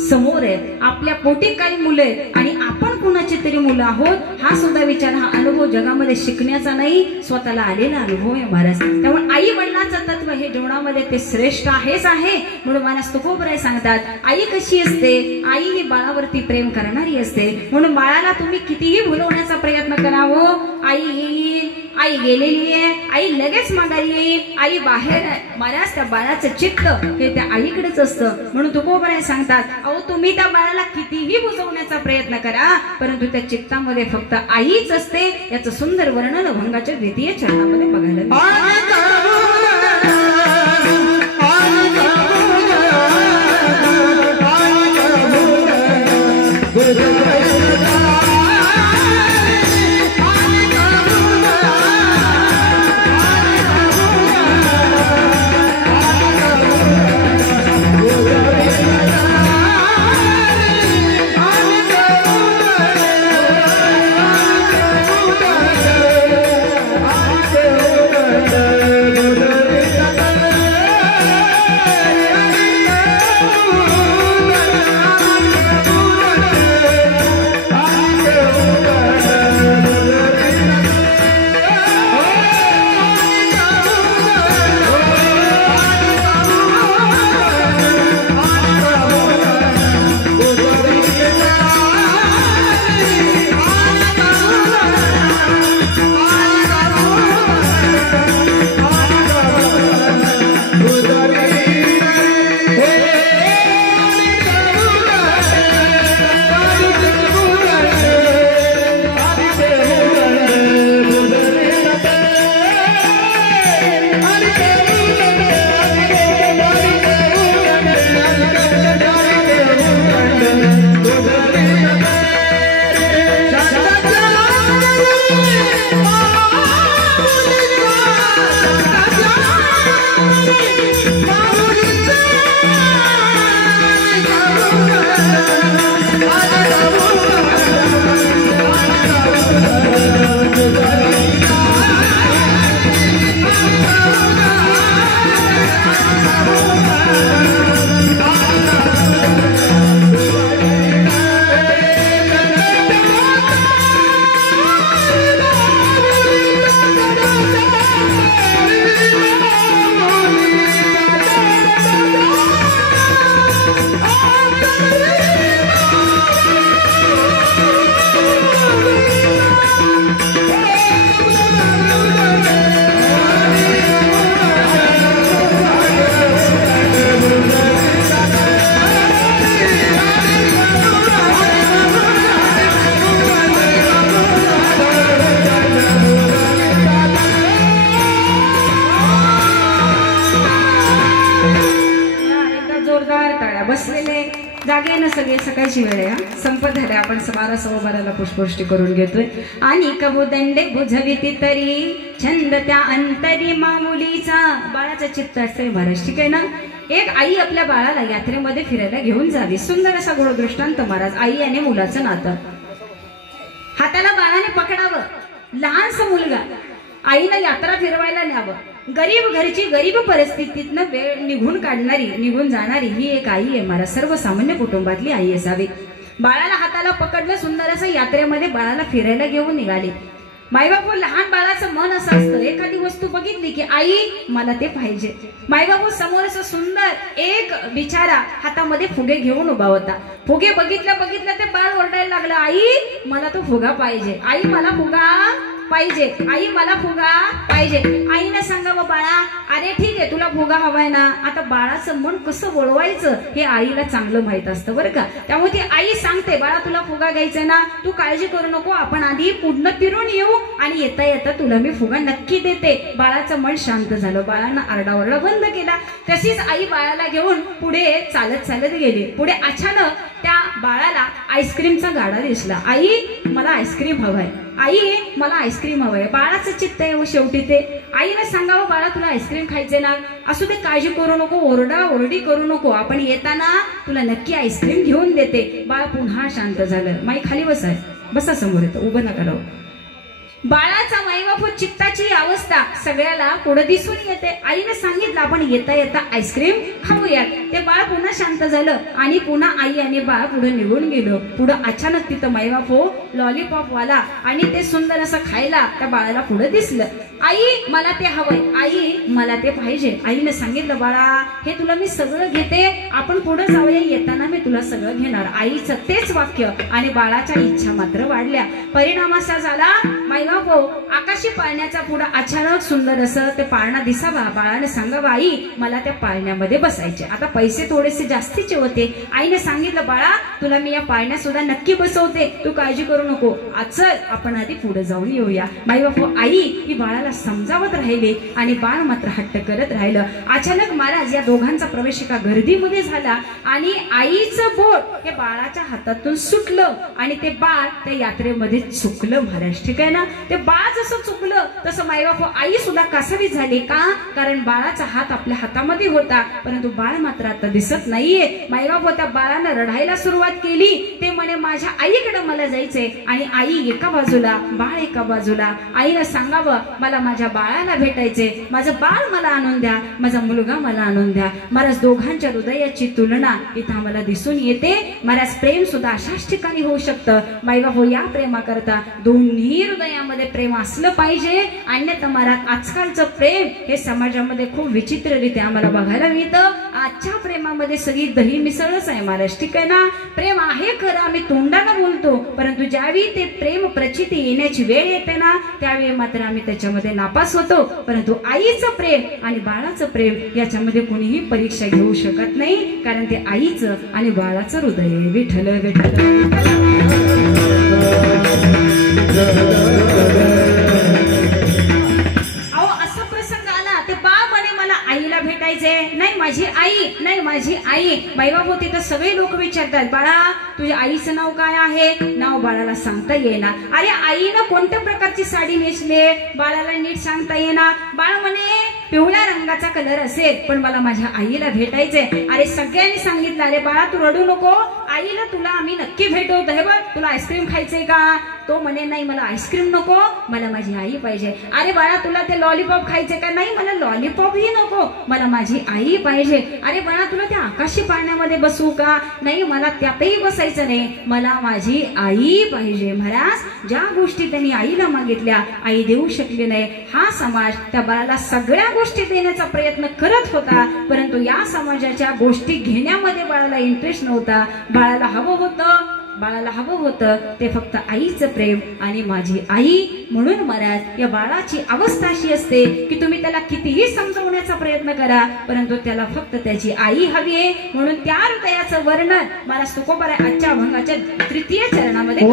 समोर आहेत. आपल्या पोटी काही मुलं आहेत आणि आपण कुणाची तरी मुलं आहोत. हा सुद्धा विचार, हा अनुभव जगामध्ये शिकण्याचा नाही, स्वतःला आलेला अनुभव आहे महाराज. त्यामुळे आई वडिलांचं तत्व हे जीवनामध्ये ते श्रेष्ठ आहेच आहे. म्हणून महाराज तुकोबराय सांगतात, आई कशी असते, आई ही बाळावरती प्रेम करणारी असते. म्हणून बाळाला तुम्ही कितीही भुलवण्याचा प्रयत्न करावं, आई येईल, आई गेलेली आहे, आई लगेच माघारी येईल, आई बाहेर आहे. महाराज त्या बाळाचं चित्त हे त्या आईकडेच असतं. म्हणून तुकोबराय सांगतात, अहो तुम्ही त्या बाळाला कितीही बुजवण्याचा प्रयत्न करा, परंतु त्या चित्तामध्ये फक्त आईच असते. याचं सुंदर वर्णन अभंगाच्या द्वितीय चरणामध्ये बघायला मिळतं. बसलेले जागे ना सगळे, सकाळची वेळ आहे, संपत झाले. आपण 12:15 पुष्पवृष्टी करून घेतोय. आणि कबुदंडे बुझविती तरी छंद त्या अंतरी मामुलीचा. बाळाचं चित्त असते महाराज, ठीक आहे ना. एक आई आपल्या बाळाला यात्रेमध्ये फिरायला घेऊन जावी. सुंदर असा गोड दृष्टांत महाराज. आई आणि मुलाचं नातं. हाताला बाळाने पकडावं. लहानसा मुलगा आईला यात्रा फिरवायला न्यावं. गरीब घरची गरीब परिस्थितीतनं वेळ निघून जाणारी ही एक आई आहे महाराज. सर्वसामान्य कुटुंबातली आई असावी. बाळाला हाताला पकडलं, सुंदर असं यात्रेमध्ये बाळाला फिरायला घेऊन निघाले. मायबापू लहान बाळाचं मन असं असतं, एखादी वस्तू बघितली की आई मला ते पाहिजे. मायबापू समोर असं सुंदर एक बिचारा हातामध्ये फुगे घेऊन उभा होता. फुगे बघितल्या ते बाळ ओरडायला लागलं, आई मला तो फुगा पाहिजे, आई मला फुगा पाहिजे, आई मला फुगा पाहिजे. आईने सांगावं बाळा अरे ठीक आहे तुला फुगा हवाय ना. आता बाळाचं मन कसं वळवायचं हे आईला चांगलं माहित असतं बरं का. त्यामुळे ती आई सांगते बाळा तुला फुगा घ्यायचा ना, तू काळजी करू नको, आपण आधी पुढनं फिरून येऊ आणि येता येता तुला मी फुगा नक्की देते. बाळाचं मन शांत झालं. बाळानं आरडाओरडा बंद केला. तशीच आई बाळाला घेऊन पुढे चालत गेली. पुढे अचानक त्या बाळाला आईस्क्रीमचा गाडा दिसला. आई मला आईस्क्रीम हवाय, आई मला आईस्क्रीम हवंय. बाळाचं चित्त आहे शेवटी ते. आईने सांगावं बाळा तुला आईस्क्रीम खायचे ना, असू दे काळजी करू नको, ओरडी करू नको, आपण येताना तुला नक्की आईस्क्रीम घेऊन देते. बाळ पुन्हा शांत झालं. माई खाली बसाय, बसा समोर येतं, उभं नका राहू. बाळाचा माईबापू चित्ताची अवस्था सगळ्याला पुढे दिसून येते. आईने सांगितलं आपण येता येता आईस्क्रीम खाऊयात. ते बाळ पुन्हा शांत झालं आणि पुन्हा आई आणि बाळ पुढे निघून गेलो. पुढे अचानक तिथं माईबापू लॉलीपॉप वाला आणि ते सुंदर असं खायला त्या बाळाला पुढे दिसलं. आई मला ते हवंय, आई मला ते पाहिजे. आईने सांगितलं बाळा हे तुला मी सगळं घेते, आपण पुढे जाऊया, येताना मी तुला सगळं घेणार. आईचं तेच वाक्य आणि बाळाच्या इच्छा मात्र वाढल्या. परिणाम असा झाला माईबापू आकाशी पाळण्याचा पुढे अचानक सुंदर असं ते पाळणा दिसावा. बाळाने सांगावं आई मला त्या पाळण्यामध्ये बसायचे. आता पैसे थोडेसे जास्तीचे होते. आईने सांगितलं बाळा तुला मी या पाळण्यात सुद्धा नक्की बसवते, तू काळजी करू नको, चल आपण आधी पुढे जाऊन येऊया. माईबापू आई ही बाळाला समजावत राहिले आणि बाळ मात्र हट्ट करत राहिलं. अचानक महाराज या दोघांचा प्रवेश एका गर्दीमध्ये झाला आणि आईचं बोट हे बाळाच्या हातातून सुटलं आणि ते बाळ त्या यात्रेमध्ये चुकलं महाराज, ठीक आहे ना. ते बाळ जसं चुकलं तसं माईबापू आई सुद्धा कासावीस झाली. का? कारण बाळाचा हात आपल्या हातामध्ये होता परंतु बाळ मात्र आता दिसत नाहीये. माईबापू त्या बाळानं रडायला सुरुवात केली. ते म्हणे माझ्या आईकडे मला जायचंय आणि आई एका बाजूला बाळ एका बाजूला. आईला सांगावं मला माझ्या बाळाला भेटायचे, माझं बाळ मला आणून द्या, माझा मुलगा मला आणून द्या. महाराज दोघांच्या हृदयाची तुलना इथं आम्हाला दिसून येते. महाराज प्रेम सुद्धा अशाच ठिकाणी होऊ शकतं. माईबापू या प्रेमाकरता दोन्ही हृदयामध्ये प्रेम असलं पाहिजे. अन्यथा महाराज आजकालचं प्रेम हे समाजामध्ये खूप विचित्ररित्या आम्हाला बघायला मिळतं. आजच्या प्रेमामध्ये सगळी दही मिसळच आहे महाराज, ठीक आहे ना. प्रेम आहे खरं, आम्ही तोंडानं बोलतो, परंतु ज्यावेळी ते प्रेम प्रचिती येण्याची वेळ येते ना त्यावेळी मात्र आम्ही त्याच्यामध्ये नापास होतो. परंतु आईचं प्रेम आणि बाळाचं प्रेम याच्यामध्ये कोणीही परीक्षा घेऊ शकत नाही, कारण ते आईचं आणि बाळाचं हृदय विठ्ठल विठ्ठल. अहो असा प्रसंग आला ते बाळ म्हणे मला आईला भेटायचे, नाही माझी आई, नाही माझी आई. माईबापू तिथं सगळे लोक विचारतात बाळा तुझ्या आईचं नाव काय आहे? नाव बाळाला सांगता येईना. अरे आईनं कोणत्या प्रकारची साडी नेसले बाळाला नीट सांगता येईना. बाळ म्हणे पिवळ्या रंगाचा कलर असेल पण मला माझ्या आईला भेटायचे. अरे सगळ्यांनी सांगितलं अरे बाळा तू रडू नको, आईला तुला आम्ही नक्की भेटवतो. हे बघ तुला आईस्क्रीम खायचंय का? तो म्हणे नाही मला आईस्क्रीम नको, मला माझी आई पाहिजे. अरे बाळा तुला ते लॉलीपॉप खायचे का? नाही मला लॉलीपॉप ही नको, मला माझी आई पाहिजे. अरे बाळा तुला त्या आकाशी पाळण्यामध्ये बसू का? नाही मला त्यातही बसायचं नाही, मला माझी आई पाहिजे. महाराज ज्या गोष्टी त्यांनी आईला मागितल्या आई देऊ शकली नाही. हा समाज त्या बाळाला सगळ्या गोष्टी देण्याचा प्रयत्न करत होता परंतु या समाजाच्या गोष्टी घेण्यामध्ये बाळाला इंटरेस्ट नव्हता. बाळाला हवं होतं ते फक्त आईचं प्रेम आणि माझी आई. म्हणून महाराज या बाळाची अवस्था अशी असते की तुम्ही त्याला कितीही समजवण्याचा प्रयत्न करा परंतु त्याला फक्त त्याची आई हवी आहे. म्हणून त्या हृदयाचं वर्णन महाराज तुकोबा आजच्या अभंगाच्या 3य चरणामध्ये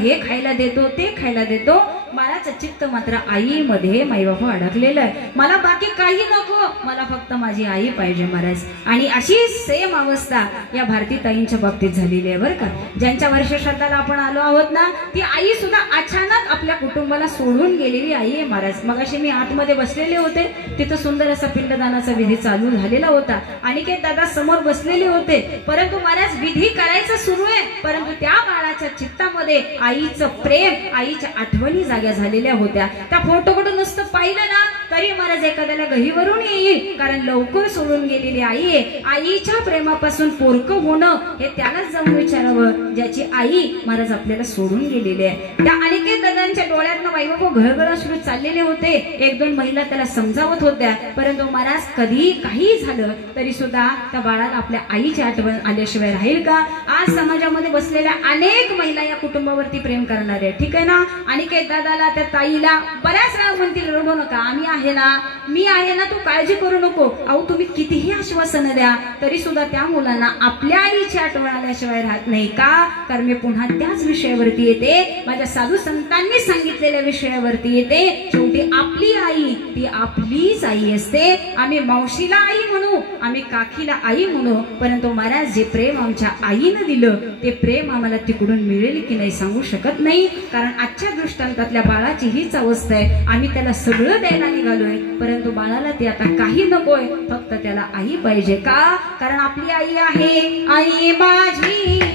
हे खायला देतो ते खायला देतो, बाळाचं चित्त मात्र आईमध्ये माईबाप अडकलेलं आहे. मला बाकी काही नको, मला फक्त माझी आई पाहिजे महाराज. आणि अशी सेम अवस्था या भारती ताईंच्या बाबतीत झालेली आहे बरं का. ज्यांच्या वर्षश्राद्धाला आपण आलो आहोत ना, ती आई सुद्धा अचानक आपल्या कुटुंबाला सोडून गेलेली आई आहे महाराज. मगाशी मी आतमध्ये बसलेले होते, तिथं सुंदर असा पिंडदानाचा विधी चालू झालेला होता. अनिकेत दादा समोर बसलेले होते, परंतु महाराज विधी करायचं सुरू आहे, परंतु त्या बाळाच्या चित्तामध्ये आईचं प्रेम, आईच्या आठवणी जाग्या झालेल्या होत्या. त्या फोटोकडून नुसतं पाहिलं ना तरी महाराज एखाद्याला गहिवरून येईल, कारण लवकर सोडून गेलेली आई आहे. आईच्या प्रेमापासून पोरकं होणं हे त्यालाच जाऊन विचारावं ज्याची आई महाराज आपल्याला सोडून गेलेली आहे. त्या अनिकेत दादांच्या डोळ्यातनं माईबाप घळघळ अश्रू चाललेले होते. एक दोन महिला त्याला समजावत होत्या, परंतु महाराज कधी काही झालं तरी सुद्धा त्या बाळाला आपल्या आईची आठवण आल्याशिवाय राहील का. आज समाजामध्ये बसलेल्या अनेक महिला या कुटुंबावरती प्रेम करणार आहे, ठीक आहे ना. अनिकेत दादाला, त्या ताईला बऱ्याच वेळा म्हणतील रडू नका, आम्ही आहे ना, मी आहे ना, तू काळजी करू नको. अहो तुम्ही कितीही आश्वासन द्या तरी सुद्धा त्या मुलांना आपल्या आईची आठवण आल्याशिवाय राहत नाही का. कारण मी पुन्हा त्याच विषयावरती येते, माझ्या साधू संतांनी सांगितलेल्या विषयावरती येते. शेवटी आपली आई ती आपलीच आई असते. आम्ही मावशीला आई म्हणू, आम्ही काकीला आई म्हणू, परंतु महाराज जे प्रेम आमच्या आईनं दिलं ते प्रेम आम्हाला तिकडून मिळेल की नाही सांगू शकत नाही. कारण आजच्या दृष्टांतातल्या बाळाची हीच अवस्था आहे. आम्ही त्याला सगळं द्यायला निघालोय, परंतु बाळाला ते आता काही नकोय, फक्त त्याला आई पाहिजे का. कारण आपली आई आहे, आई माझी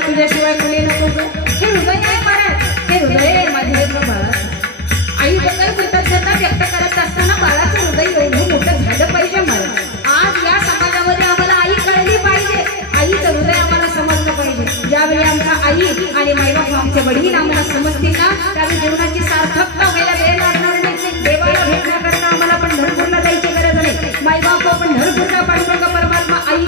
तुझ्याशिवाय मुली नको. हे हृदय आहे महाराज, हे हृदय आहे माझ्या बाळाचं. आईबद्दल कृतज्ञता व्यक्त करत असताना बाळाचं हृदय एवढं मोठं झालं पाहिजे महाराज. आज या समाजामध्ये आम्हाला आई कळली पाहिजे, आईचं हृदय आम्हाला समजलं पाहिजे. ज्यावेळी आमच्या आई आणि माईबाप आमचे वडील आम्हाला समजतील ना, त्यावेळी जीवनाची सार्थकता व्हायला वेळ लागणार नाही. देवाला भेटण्याकरता आम्हाला पंढरपूरला जायची गरज नाही. माईबाप पंढरपूरला पाठवलं, परमात्मा आई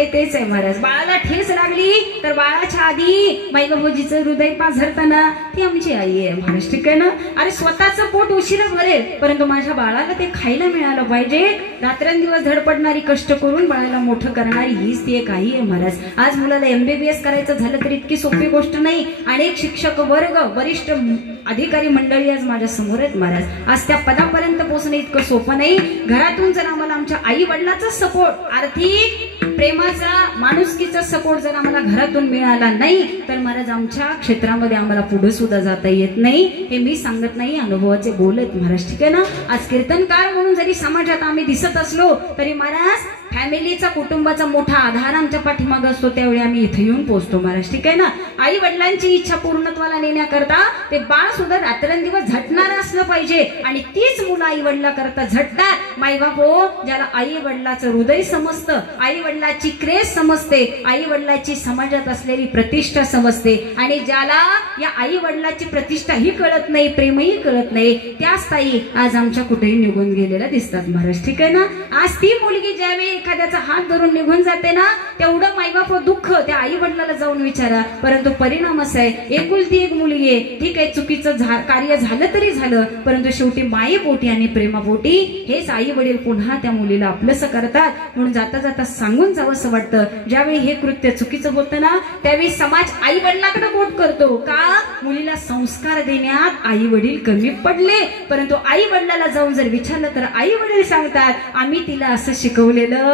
खरंय तेच आहे महाराज. बाळाला ठेस लागली तर बाळाच्या आधी माईबाबूजीचं हृदय पाझरताना ती आमची आई आहे महाराज. ठीक आहे ना. अरे स्वतःचं पोट उशिरा भरेल परंतु माझ्या बाळाला ते खायला मिळालं पाहिजे. रात्रंदिवस धडपडणारी कष्ट करून बाळाला मोठं करणारी हीच ती एक आई आहे महाराज. आज मुलाला MBBS करायचं झालं तर इतकी सोपी गोष्ट नाही. अनेक शिक्षक वर्ग वरिष्ठ अधिकारी मंडळी आज माझ्या समोर आहेत महाराज. आज त्या पदापर्यंत पोहोचणं इतकं सोपं नाही. घरातून जर आम्हाला आमच्या आई वडिलांचा सपोर्ट, आर्थिक प्रेमाचा, माणुसकीचा सपोर्ट जर आम्हाला घरातून मिळाला नाही तर महाराज आमच्या क्षेत्रामध्ये आम्हाला पुढे सुद्धा जाता येत नाही. हे मी सांगत नाही, अनुभवाचे बोल आहेत महाराज. ठीक आहे ना. आज कीर्तनकार म्हणून जरी समाजात आम्ही दिसत असलो तरी महाराज फॅमिलीचा, कुटुंबाचा मोठा आधार आमच्या पाठीमागे असतो. त्यावेळी आम्ही इथे येऊन पोहोचतो महाराज. ठीक आहे ना. आई वडिलांची इच्छा पूर्णत्वाला नेण्याकरता ते बाळ सुद्धा रात्रंदिवस झटणार असलं पाहिजे आणि तीच मुलं आई वडिला करता झटतात. माईबाप हो, ज्याला आई वडिलाचं हृदय समजतं, आई वडिलाची क्रेज समजते, आई वडिलाची समाजात असलेली प्रतिष्ठा समजते आणि ज्याला या आई वडिलाची प्रतिष्ठा ही कळत नाही, प्रेमही कळत नाही, त्याच ताई आज आमच्या कुठेही निघून गेलेल्या दिसतात महाराज. ठीक आहे ना. आज ती मुलगी ज्यावेळी एखाद्याचा हात धरून निघून जाते ना तेवढं माईबाप दुःख त्या आई वडिलाला जाऊन विचारा. परंतु परिणाम असा आहे, एकुलती एक मुलगी आहे. ठीक आहे, चुकीचं कार्य झालं तरी झालं परंतु शेवटी मायेपोटी आणि प्रेमापोटी हेच आई वडील पुन्हा त्या मुलीला आपलंसं करतात. म्हणून जाता जाता सांगून जावं असं वाटतं, ज्यावेळी हे कृत्य चुकीचं होतं ना त्यावेळी समाज आई वडिलाकडे बोट करतो का मुलीला संस्कार देण्यात आई वडील कमी पडले. परंतु आई वडिलाला जाऊन जर विचारलं तर आई वडील सांगतात आम्ही तिला असं शिकवलेलं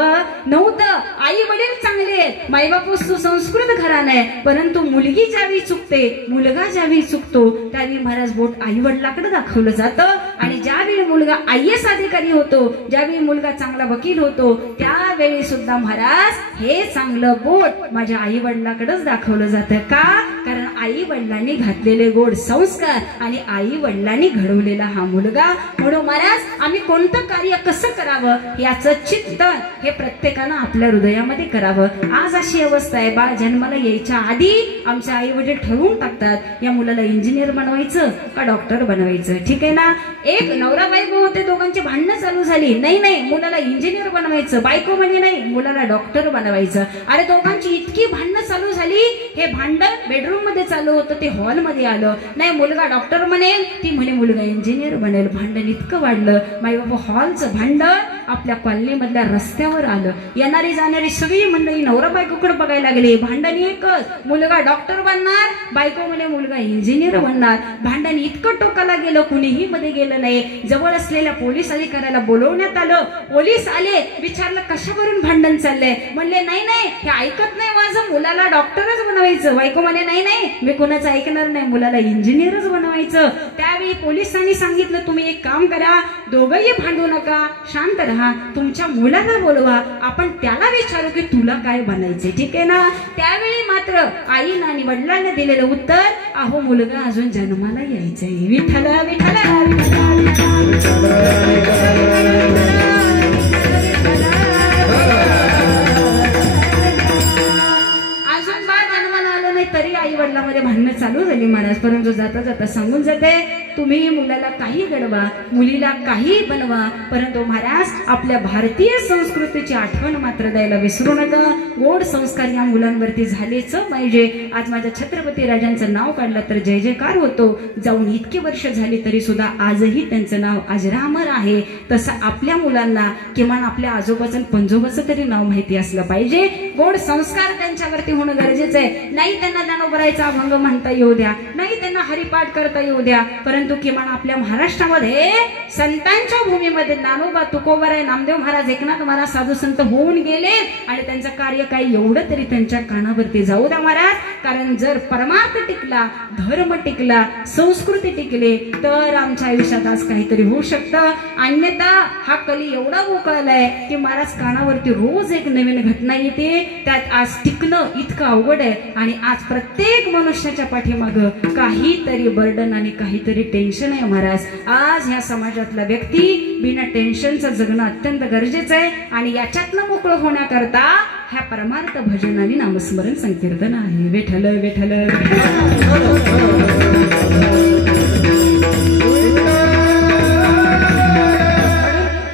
नव्हतं. आई वडील चांगले आहेत, माईबापू सुसंस्कृत घराणं आहे परंतु मुलगी ज्यावेळी चुकते, मुलगा ज्यावेळी चुकतो त्यावेळी महाराज बोट आई वडिलाकडे दाखवलं जातं. आणि ज्यावेळी मुलगा IAS अधिकारी होतो, ज्यावेळी मुलगा चांगला वकील होतो त्यावेळी सुद्धा महाराज हे चांगलं बोट माझ्या आई वडिलाकडेच दाखवलं जातं. का? कारण आई वडिलांनी घातलेले गोड संस्कार आणि आई वडिलांनी घडवलेला हा मुलगा. म्हणून महाराज आम्ही कोणतं कार्य कसं करावं याचं चिंतन हे प्रत्येकानं आपल्या हृदयामध्ये करावं. आज अशी अवस्था आहे, बाळ जन्माला यायच्या आधी आमचे आई वडील ठरवून टाकतात या मुलाला इंजिनियर बनवायचं का डॉक्टर बनवायचं. ठीक आहे ना. एक नवरा बायको होते, दोघांची भांडणं चालू झाली. नाही मुलाला इंजिनियर बनवायचं, बायको म्हणे नाही मुलाला डॉक्टर बनवायचं. अरे दोघांची इतकी भांडणं चालू झाली, हे भांडण बेडरूम मध्ये चालू होतं ते हॉल मध्ये आलं. नाही मुलगा डॉक्टर बनेल, ती म्हणे मुलगा इंजिनियर बनेल. भांडण इतकं वाढलं, माई बाबा हॉलचं भांडण आपल्या कॉलनी मधल्या रस्त्यावर आलं. येणारी जाणारी सगळी मंडळी नवरा बायकोकडे बघायला लागली. भांडण एकच, मुलगा डॉक्टर बनणार, बायको म्हणे मुलगा इंजिनियर बनणार. भांडण इतकं टोकाला गेलं, कुणीही मध्ये गेलं नाही. जवळ असलेल्या पोलीस अधिकाऱ्याला बोलवण्यात आलं. पोलीस आले, विचारलं कशावरून भांडण चाललंय. म्हणले नाही हे ऐकत नाही, माझं मुलाला डॉक्टरच बनवायचं. बायको म्हणे नाही मी कोणाचं ऐकणार नाही, मुलाला इंजिनियरच बनवायचं. त्यावेळी पोलिसांनी सांगितलं तुम्ही एक काम करा, दोघंही भांडू नका, शांत राहा, तुमच्या मुलाला बोलवा, आपण त्याला विचारू की तुला काय बनायचे. ठीक आहे ना. त्यावेळी मात्र आईनं आणि वडिलांना दिलेलं उत्तर, अहो मुलगा अजून जन्माला यायचंय. विठ्ठल विठ्ठल अजून बाळ जन्माला आलं नाही तरी आई वडिलांमध्ये भांडणं चालू झाली महाराज. परंतु जाता जाता सांगून जाते तुम्ही मुलाला काही घडवा, मुलीला काही बनवा, परंतु महाराज आपल्या भारतीय संस्कृतीची आठवण मात्र द्यायला विसरू नका. गोड संस्कार या मुलांवरती झालेच पाहिजे. आज माझ्या छत्रपती राजांचं नाव काढलं तर जय जयकार होतो. जाऊन इतकी वर्ष झाली तरी सुद्धा आजही त्यांचं नाव अजरामर आहे. तसं आपल्या मुलांना किमान आपल्या आजोबाचं पंजोबाचं तरी नाव माहिती असलं पाहिजे. गोड संस्कार त्यांच्यावरती होणं गरजेचं आहे. नाही त्यांना ज्ञानोबरायचा अभंग म्हणता येऊ द्या, नाही त्यांना हरिपाठ करता येऊ द्या, परंतु किमान आपल्या महाराष्ट्रामध्ये संतांच्या भूमीमध्ये ज्ञानोबा, तुकोबराय, नामदेव महाराज, एकनाथ महाराज साधू संत होऊन गेले आणि त्यांचं कार्य काही एवढं तरी त्यांच्या कानावरती जाऊ द्या महाराज. कारण जर परमार्थ टिकला, धर्म टिकला, संस्कृती टिकले तर आमच्या आयुष्यात आज काहीतरी होऊ शकतं. अन्यथा हा कली एवढा उकळलाय की महाराज कानावरती रोज एक नवीन घटना येते. त्यात आज टिकणं इतकं अवघड आहे आणि आज प्रत्येक मनुष्याच्या पाठीमागं काहीतरी बर्डन आणि काहीतरी टेन्शन आहे महाराज. आज ह्या समाजातला व्यक्ती बिना टेन्शनचं जगणं अत्यंत गरजेचं आहे आणि याच्यातनं मोकळं होण्याकरता ह्या परमार्थ भजन आणि नामस्मरण संकीर्तन आहे. विठ्ठल विठ्ठल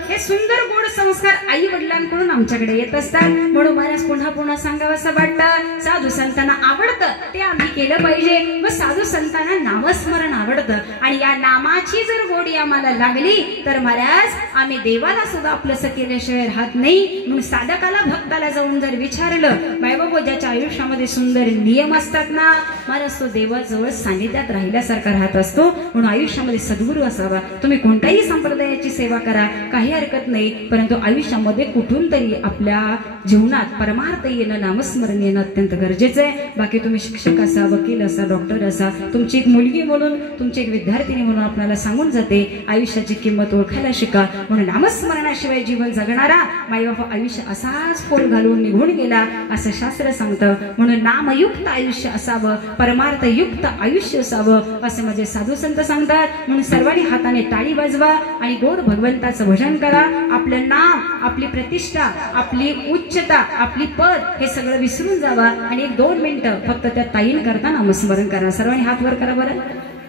हे सुंदर गोड संस्कार आई वडिलांकडून आमच्याकडे येत असतात. म्हणून महाराज पुन्हा पुन्हा सांगावं असं वाटतं, साधू संतांना आवडतं ते आम्ही केलं पाहिजे. व साधू संतांना नामस्मरण आवडतं आणि या नामाची जर गोडी आम्हाला लागली तर महाराज आम्ही देवाला सुद्धा आपलंसं केल्याशिवाय राहत नाही. म्हणून साधकाला भक्ताला जाऊन जर विचारलं, बायबाबो ज्याच्या आयुष्यामध्ये सुंदर नियम असतात ना महाराज, तो देवाजवळ सानिध्यात राहिल्यासारखा राहत असतो. म्हणून आयुष्यामध्ये सद्गुरू असावा. तुम्ही कोणत्याही संप्रदायाची सेवा करा, काही हरकत नाही, परंतु आयुष्यामध्ये कुठून तरी आपल्या जीवनात परमार्थ येणं, नामस्मरण येणं अत्यंत गरजेचं आहे. बाकी तुम्ही शिक्षक असा, वकील असा, डॉक्टर असा, तुमची एक मुलगी म्हणून, तुमची एक विद्यार्थिनी म्हणून आपल्याला सांगून जाते आयुष्याची किंमत ओळखायला शिका. म्हणून नामस्मरणाशिवाय जीवन जगणारा माईबापा आयुष्य असाच पोल घालून निघून गेला असं शास्त्र सांगतं. म्हणून नामयुक्त आयुष्य असावं, परमार्थयुक्त आयुष्य असावं असं माझे साधू संत सांगतात. म्हणून सर्वांनी हाताने टाळी वाजवा आणि गोड भगवंताचं भजन करा. आपलं नाम, आपली प्रतिष्ठा, आपली उच्चता, आपली पद हे सगळं विसरून जावा आणि 1-2 मिनिटं फक्त त्या ताईन करता नामस्मरण करा. सर्वांनी हात वर करा बरं,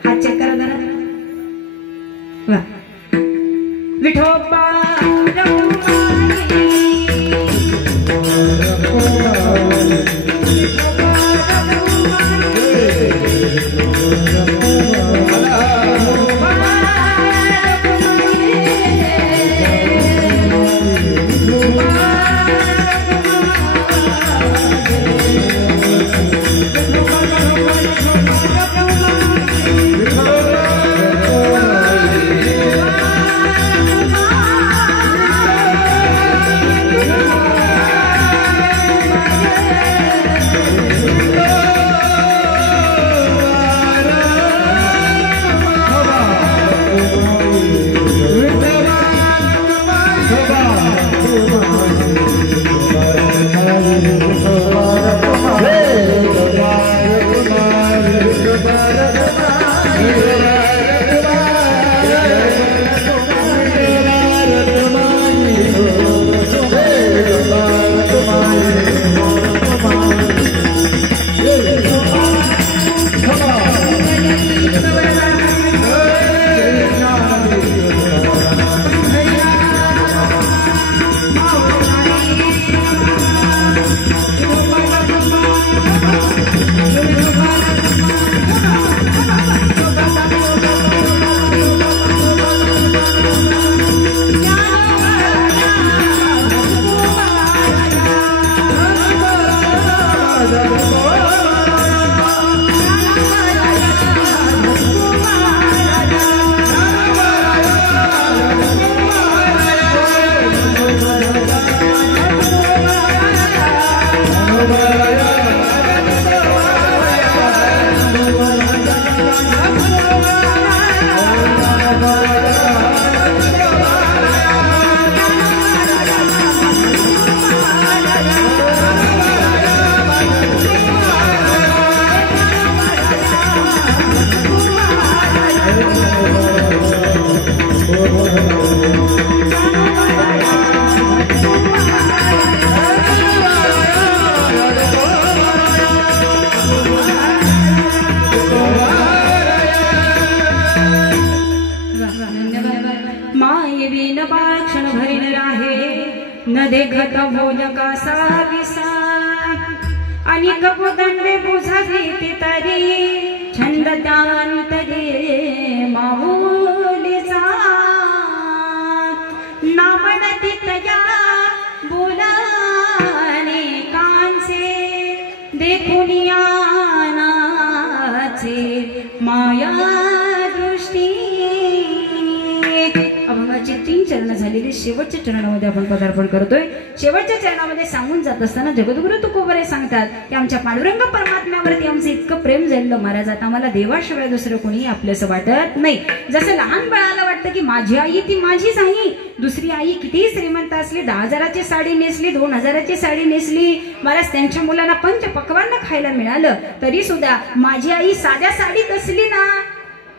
हात चेक करा जरा. वा विठोबा न देखत भोज कसा विसा आणि कपुदंडे बुझावी तरी छंद त्यांतरे माऊलीचा नामणती तया बोलाने कांचे देखुनियानाचे माया दृष्टी. अभंगाची 3 चरण झालेली शेवटच्या चरणामध्ये आपण पदार्पण करतोय. शेवटच्या चरणामध्ये सांगून जात असताना जगद्गुरु तुकोबरे सांगतात की आमच्या पांडुरंग परमात्म्यावरती आमचं इतकं प्रेम झालं महाराज, आता आम्हाला देवाशिवाय दुसरं कोणी आपलंसं वाटत नाही. जसं लहान बाळाला वाटतं की माझी आई ती माझीच आई, दुसरी आई कितीही श्रीमंत असली, 10,000ची साडी नेसली, 2,000ची साडी नेसली, महाराज त्यांच्या मुलांना पंच पक्वान्न खायला मिळालं तरी सुद्धा माझी आई साध्या साडीत असली ना,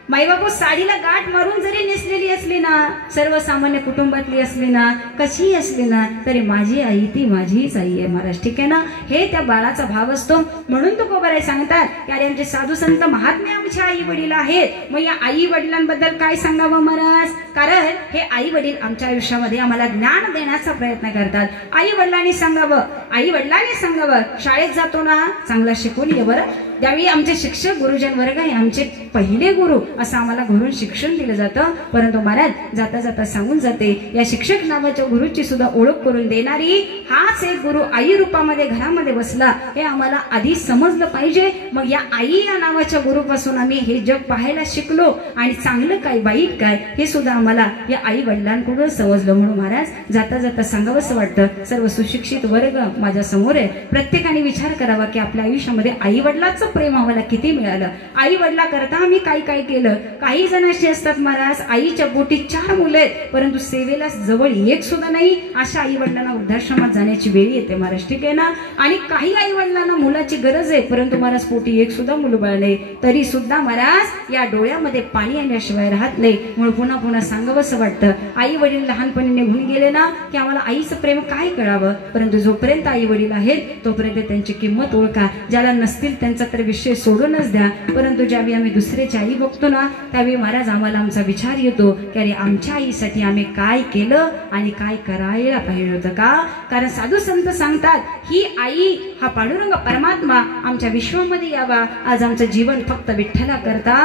माईबापू साडीला गाठ मारून जरी नेसली नसलेली असली ना, सर्वसामान्य कुटुंबातली असली ना, कशी असली ना, तरी माझी आई ती माझीच आई आहे महाराज. ठीक आहे ना. हे त्या बाळाचा भाव असतो. म्हणून तुकोबाराय सांगतात की अरे आमचे साधू संत महात्मे आमचे आई वडील आहेत. मग या आई वडिलांबद्दल काय सांगावं महाराज? कारण हे आई वडील आमच्या आयुष्यामध्ये आम्हाला ज्ञान देण्याचा प्रयत्न करतात. आई वडिलांनी सांगावं शाळेत जातो ना, चांगला शिकून ये बरं. त्यावेळी आमचे शिक्षक गुरुजन वर्ग हे आमचे पहिले गुरु असं आम्हाला घरून शिक्षण दिलं जातं. परंतु महाराज जाता जाता सांगून जाते, या शिक्षक नावाच्या गुरुची सुद्धा ओळख करून देणारी हाच एक गुरु आई रूपामध्ये घरामध्ये बसला, हे आम्हाला आधी समजलं पाहिजे. मग या आई या नावाच्या गुरुपासून आम्ही हे जग पाहायला शिकलो आणि चांगलं काय वाईट काय हे सुद्धा आम्हाला या आई वडिलांकडून समजलं. म्हणून महाराज जाता जाता सांगावंसं वाटतं, सर्व सुशिक्षित वर्ग माझ्या समोर आहे, प्रत्येकाने विचार करावा की आपल्या आयुष्यामध्ये आई वडिलांचं प्रेम आम्हाला किती मिळालं, आई वडिला करता आम्ही काय काय केलं. काही जण असे असतात महाराज, आईच्या पोटी 4 मुलं आहेत परंतु सेवेला जवळ एक सुद्धा नाही. अशा आई वडिलांना वृद्धाश्रमात जाण्याची वेळ येते महाराज. ठीक आहे ना. आणि काही आई वडिलांना मुलाची गरज आहे परंतु महाराज पोटी एक सुद्धा मुलबाळ नाही, तरी सुद्धा महाराज या डोळ्यामध्ये पाणी आणल्याशिवाय राहत नाही. म्हणून पुन्हा पुन्हा सांगावंसं वाटतं, आई वडील लहानपणी निघून गेले ना की आम्हाला आईचं प्रेम काय कळावं. परंतु जोपर्यंत आई वडील आहेत तोपर्यंत त्यांची किंमत ओळखा. ज्याला नसतील त्यांचा तर विषय सोडूनच द्या. परंतु ज्यावेळी आम्ही दुसऱ्याची आई बघतो ना त्यावेळी महाराज आम्हाला आमचा विचार येतो की अरे आमच्या आईसाठी आम्ही काय केलं आणि काय करायला पाहिजे होतं का. कारण साधू संत सांगतात ही आई हा पांडुरंग परमात्मा आमच्या विश्वामध्ये यावा. आज आमचं जीवन फक्त विठ्ठला करता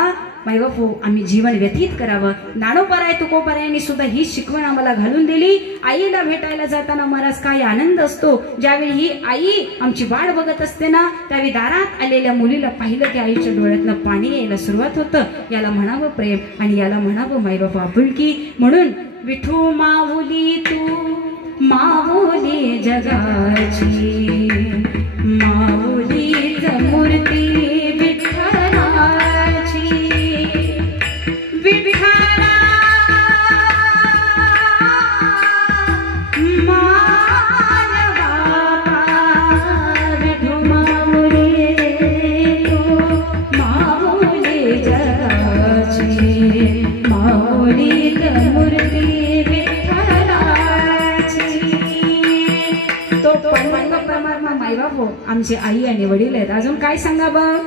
मायबापू आम्ही जीवन व्यतीत करावं. ज्ञानोबराय तुकोबरायांनी सुद्धा ही शिकवण आम्हाला घालून दिली. आईला भेटायला जाताना महाराज काय आनंद असतो. ज्यावेळी ही आई आमची वाट बघत असते ना त्यावेळी दारात आलेल्या मुलीला पाहिलं की आईच्या डोळ्यातनं पाणी यायला सुरुवात होतं. याला म्हणावं प्रेम आणि याला म्हणावं मायबापू आपुलकी. म्हणून विठू माऊली तू माऊली जगाची, माऊलीच मूर्ती आमचे आई आणि वडील आहेत. अजून काय सांगावं?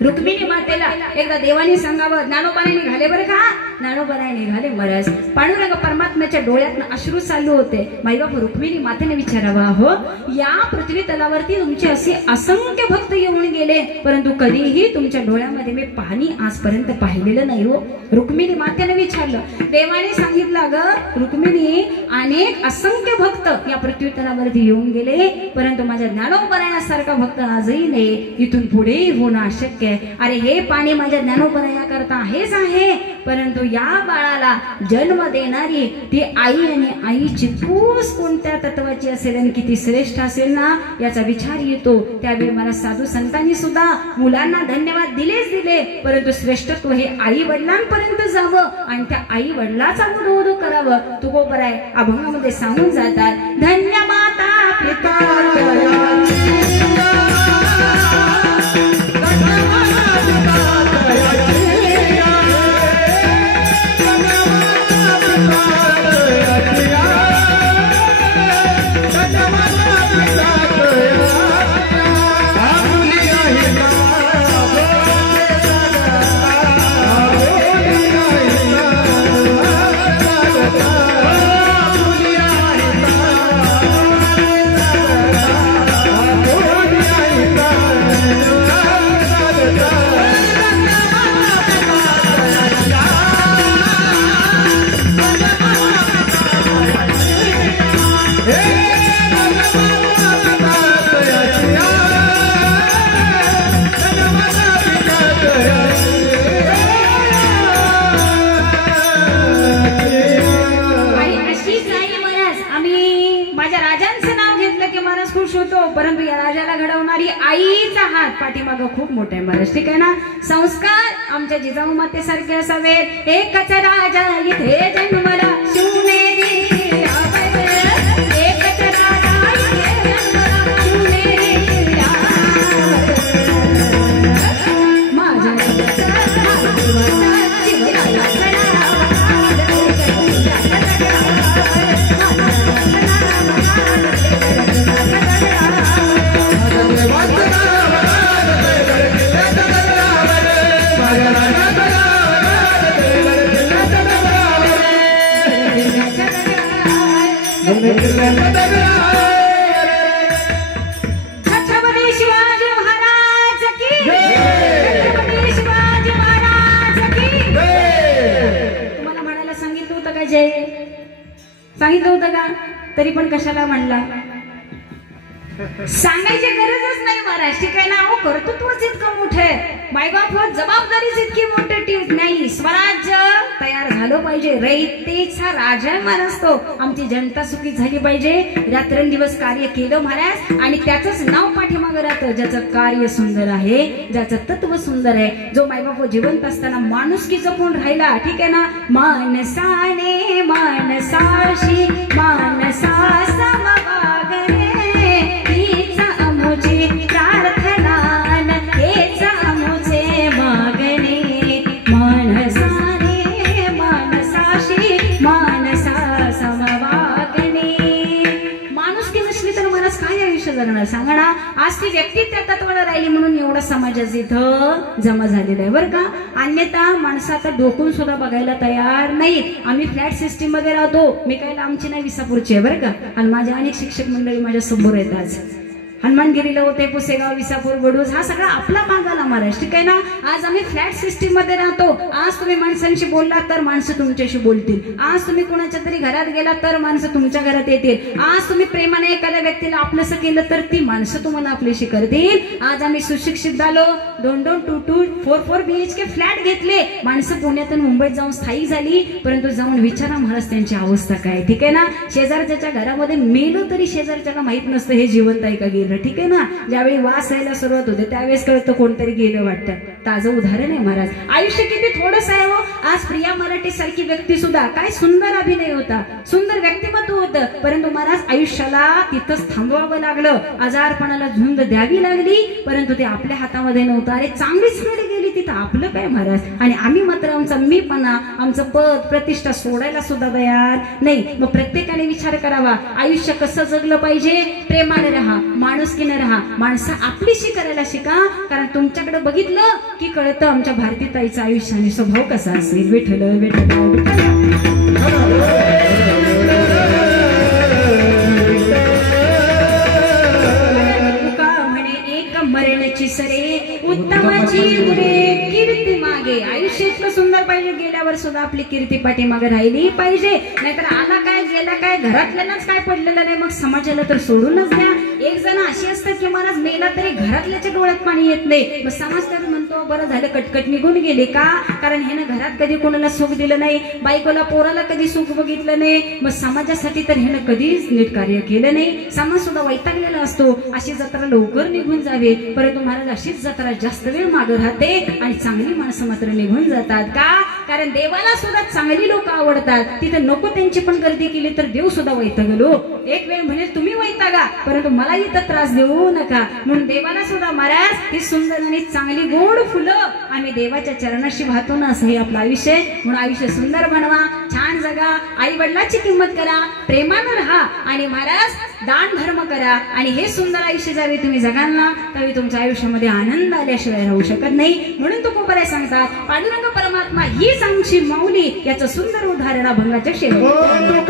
रुक्मिणी मातेला एकदा देवाने सांगावं, ज्ञानोबाने निघाले बरं का, ज्ञानोबाने निघाले महाराज. पांडुरंग परमात्म्याच्या डोळ्यातून अश्रू चालू होते. माईबाप रुक्मिणी मातेने विचारावा, हो या पृथ्वी तलावरती तुमचे असे असंख्य भक्त येऊन गेले परंतु कधीही तुमच्या डोळ्यामध्ये मी पाणी आजपर्यंत पाहिलेलं नाही हो. रुक्मिणी मातेने विचारलं. देवाने सांगितलं ग रुक्मिणी अनेक असंख्य भक्त या पृथ्वी तलावरती येऊन गेले परंतु माझ्या ज्ञानोबरायासारखा भक्त आजही नाही, इथून पुढे होणं अशक्य आहे. अरे हे पाणी माझ्या ज्ञानोबराया करता हेच आहे परंतु या बाळाला जन्म देणारी ती आई आणि आईची कूस कोणत्या तत्वाची असेल आणि किती श्रेष्ठ असेल ना याचा विचार येतो. त्यावेळी मला साधू संतांनी सुद्धा मुलांना धन्यवाद दिलेच दिले परंतु श्रेष्ठत्व हे आई वडिलांपर्यंत जावं आणि त्या आई वडिलाचा उदो करावं. तुकोबराय अभंगामध्ये सांगून जातात, धन्य माता पिता परंतु या राजाला घडवणारी आईचा हात पाठीमागं खूप मोठा आहे महाराज. ठीक आहे ना. संस्कार आमच्या जिजाऊ मातेसारखे असावेत. एकच राजा इथे जन्मला शिवनेरी एकच राजा इथे जन्मला शिवनेरी माझ्या सांगितलं होतं का? तरी पण कशाला म्हणला? सांगायची गरजच नाही महाराज, ठीक आहे ना. अहो कर्तृत्वच इतकं मोठं आहे, मायबाप जबाबदारीच इतकी मोठी नाही. स्वराज्य तयार झालं पाहिजे, रयतेचा राजा महाराज तो. आमची जनता सुखी झाली पाहिजे, रात्रंदिवस कार्य केलं महाराज, आणि त्याचंच नाव पाठीमागं राहतं. ज्याचं कार्य सुंदर आहे, ज्याचं तत्व सुंदर आहे, जो मायबाप जिवंत असताना माणुसकी जपून राहिला, ठीक आहे ना. माणसाने माणसाशी माणसा समवागणे, हीच अमुची प्रार्थना हेच अमुचे मागणे. माणसाने माणसाशी माणसा समवागणे. माणुसकी नसली तर माणूस काय आयुष्य जगणार सांगा ना. आज ती व्यक्ती त्या तत्वाला राहिली म्हणून एवढा समाजाच इथं जमा झालेला आहे बरं का. अन्यथा माणसं आता डोकून सुद्धा बघायला तयार नाहीत. आम्ही फ्लॅट सिस्टीम मध्ये राहतो. मी काय आमची नाही, विसापूरची आहे बरं का. आणि माझ्या अनेक शिक्षक मंडळी माझ्या समोर आहेत. आज हनुमानगिरीला होते, पुसेगाव, विसापूर, बडूज, हा सगळा आपला भाग आला महाराज, ठीक आहे ना. आज आम्ही फ्लॅट सिस्टीम मध्ये राहतो. आज तुम्ही माणसांशी बोलला तर माणसं तुमच्याशी बोलतील. आज तुम्ही कोणाच्या तरी घरात गेला तर माणसं तुमच्या घरात येतील. आज तुम्ही प्रेमाने एखाद्या व्यक्तीला आपलंसं केलं तर ती माणसं तुम्हाला आपल्याशी करतील. आज आम्ही सुशिक्षित झालो, 2-2, 2-2, 4-4 BHK फ्लॅट घेतले. माणसं पुण्यातून मुंबईत जाऊन स्थायिक झाली. परंतु जाऊन विचारा महाराज त्यांची अवस्था काय, ठीक आहे ना. शेजारच्या घरामध्ये मेलो तरी शेजारच्याला माहित नसतं हे जिवंत आहे का गेलं, ठीक आहे ना. ज्यावेळी वास यायला सुरुवात होते त्यावेळेस कळतं कोणतरी गेलं वाटतं. ताजं उदाहरण आहे महाराज. आयुष्य किती थोडंसं आहे हो. आज प्रिया मराठे सारखी व्यक्ती सुद्धा, काय सुंदर अभिनय होता, सुंदर व्यक्तिमत्व होतं, परंतु महाराज आयुष्याला तिथंच थांबवावं लागलं. आजारपणाला झुंज द्यावी लागली, परंतु ते आपल्या हातामध्ये नव्हतं. अरे चांगलीच वेळ गेली तिथं, आपलं काय महाराज. आणि आम्ही मात्र आमचा मीपणा, आमचं पद प्रतिष्ठा सोडायला सुद्धा तयार नाही. मग प्रत्येकाने विचार करावा, आयुष्य कसं जगलं पाहिजे. प्रेमाने राहा, माणुसकीने राहा, माणसं आपलीशी करायला शिका. कारण तुमच्याकडे बघितलं की कळतं आमच्या भारतीताईचं आयुष्य आणि स्वभाव कसा असेल. विठ्ठल विठ्ठल मरणाची सरे उत्तमाची गुरे कीर्ती मागे. आयुष्य इतकं सुंदर पाहिजे, गेल्यावर सुद्धा आपली कीर्ती पाठीमागे राहिली पाहिजे. नाहीतर आला काय गेला काय, घरातल्यालाच काय पडलेलं नाही, मग समाजाला तर सोडूनच द्या. एक जण अशी असतात की महाराज मेला तरी घरातल्याच्या डोळ्यात पाणी येत नाही. मग समाज तर म्हणतो बरं झालं कटकट निघून गेले का, कारण ह्यानं घरात कधी कोणाला सुख दिलं नाही, बायकोला पोराला कधी सुख बघितलं नाही. मग समाजासाठी तर ह्यानं कधीच नीट कार्य केलं नाही. समाज सुद्धा वैतागलेला असतो. अशी जत्रा लवकर निघून जावे, परंतु महाराज अशीच जत्रा जास्त वेळ मागे राहते आणि चांगली माणसं मात्र निघून जातात. का? कारण देवाला सुद्धा चांगली लोक आवडतात. तिथं नको त्यांची पण गर्दी केली तर देव सुद्धा वैतागलो. एक वेळ म्हणे तुम्ही वैतागा, परंतु मला इथं त्रास देऊ नका. म्हणून देवाला सुद्धा महाराज ही सुंदर आणि चांगली गोड फुलं आम्ही देवाच्या चरणाशी वाहतो ना, असं हे आपलं आयुष्य. म्हणून आयुष्य सुंदर बनवा, छान जगा, आई वडिलांची किंमत करा, प्रेमानं राहा आणि महाराज दान धर्म करा. आणि हे सुंदर आयुष्य ज्यावेळी तुम्ही जगाल ना, त्यावेळी तुमच्या आयुष्यामध्ये आनंद आल्याशिवाय राहू शकत नाही. म्हणून तुकोबराय सांगतात, पांडुरंग परमात्मा हीच आमची माऊली, याचं सुंदर उदाहरण अभंगाच्या शेवटी.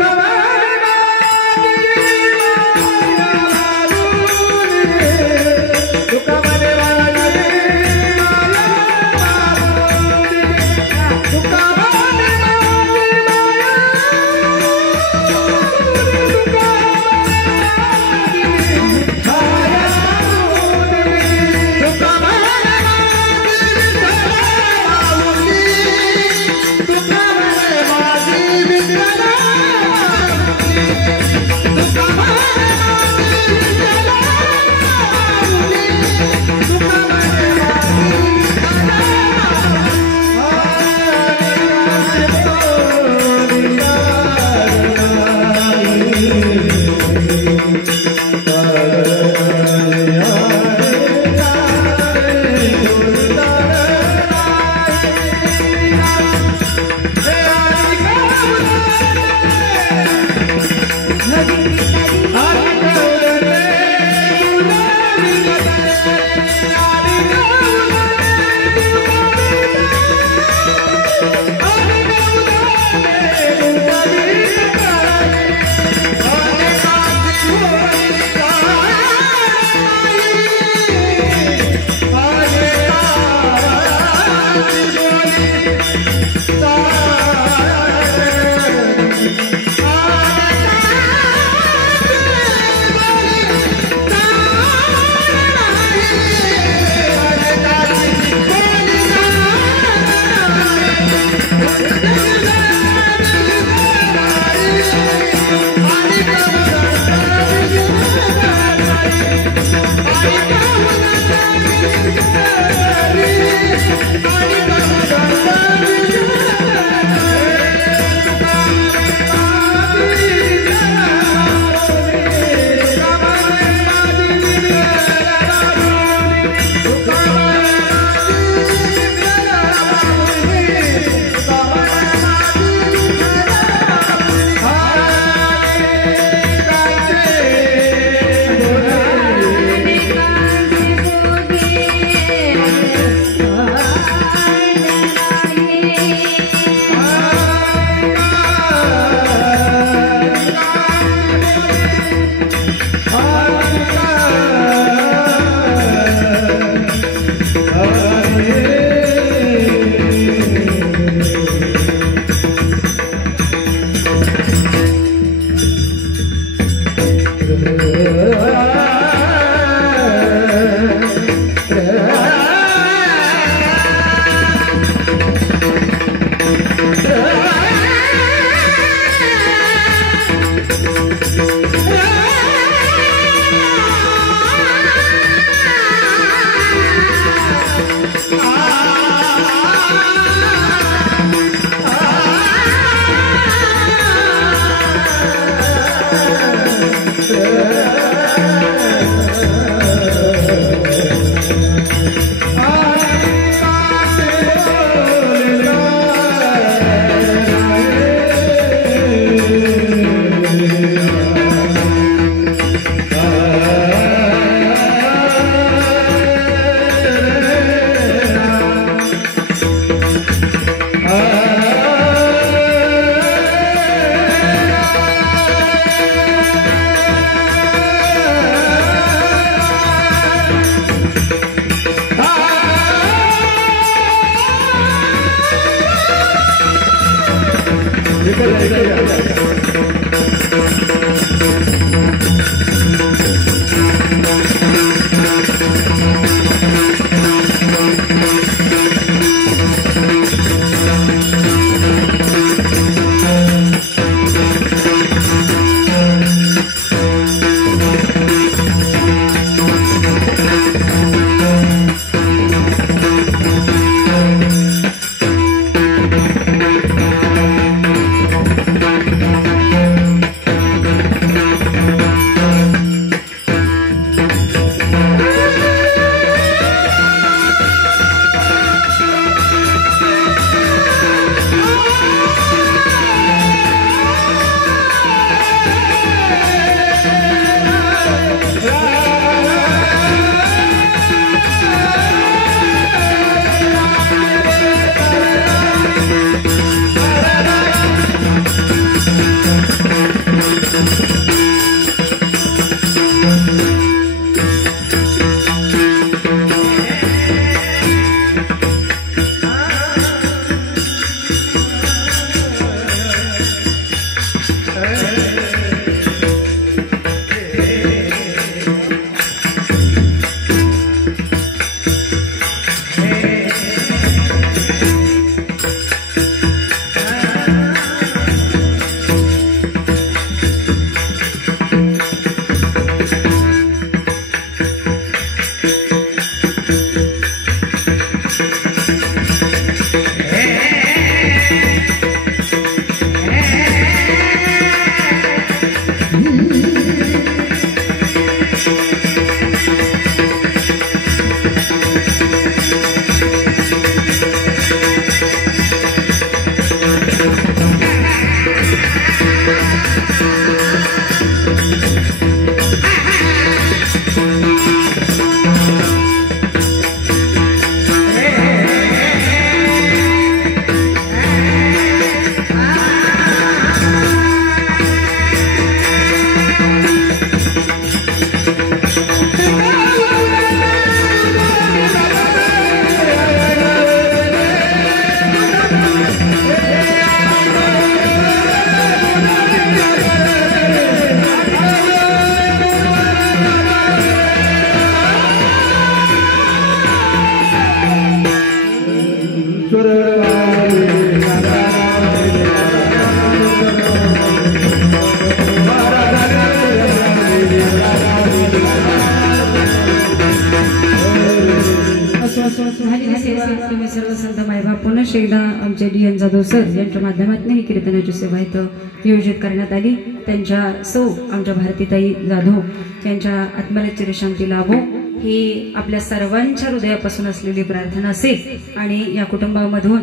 तुम्ही सर्व संत मायबाप पुन्हा एकदा आमचे डी.एन. जाधव सर यांच्या माध्यमातून ही कीर्तनाची सेवा इथं नियोजित करण्यात आली. त्यांच्या सौ आमच्या भारतीताई जाधव यांच्या आत्म्याला चिरशांती लाभो ही आपल्या सर्वांच्या हृदयापासून असलेली प्रार्थना असेल. आणि या कुटुंबामधून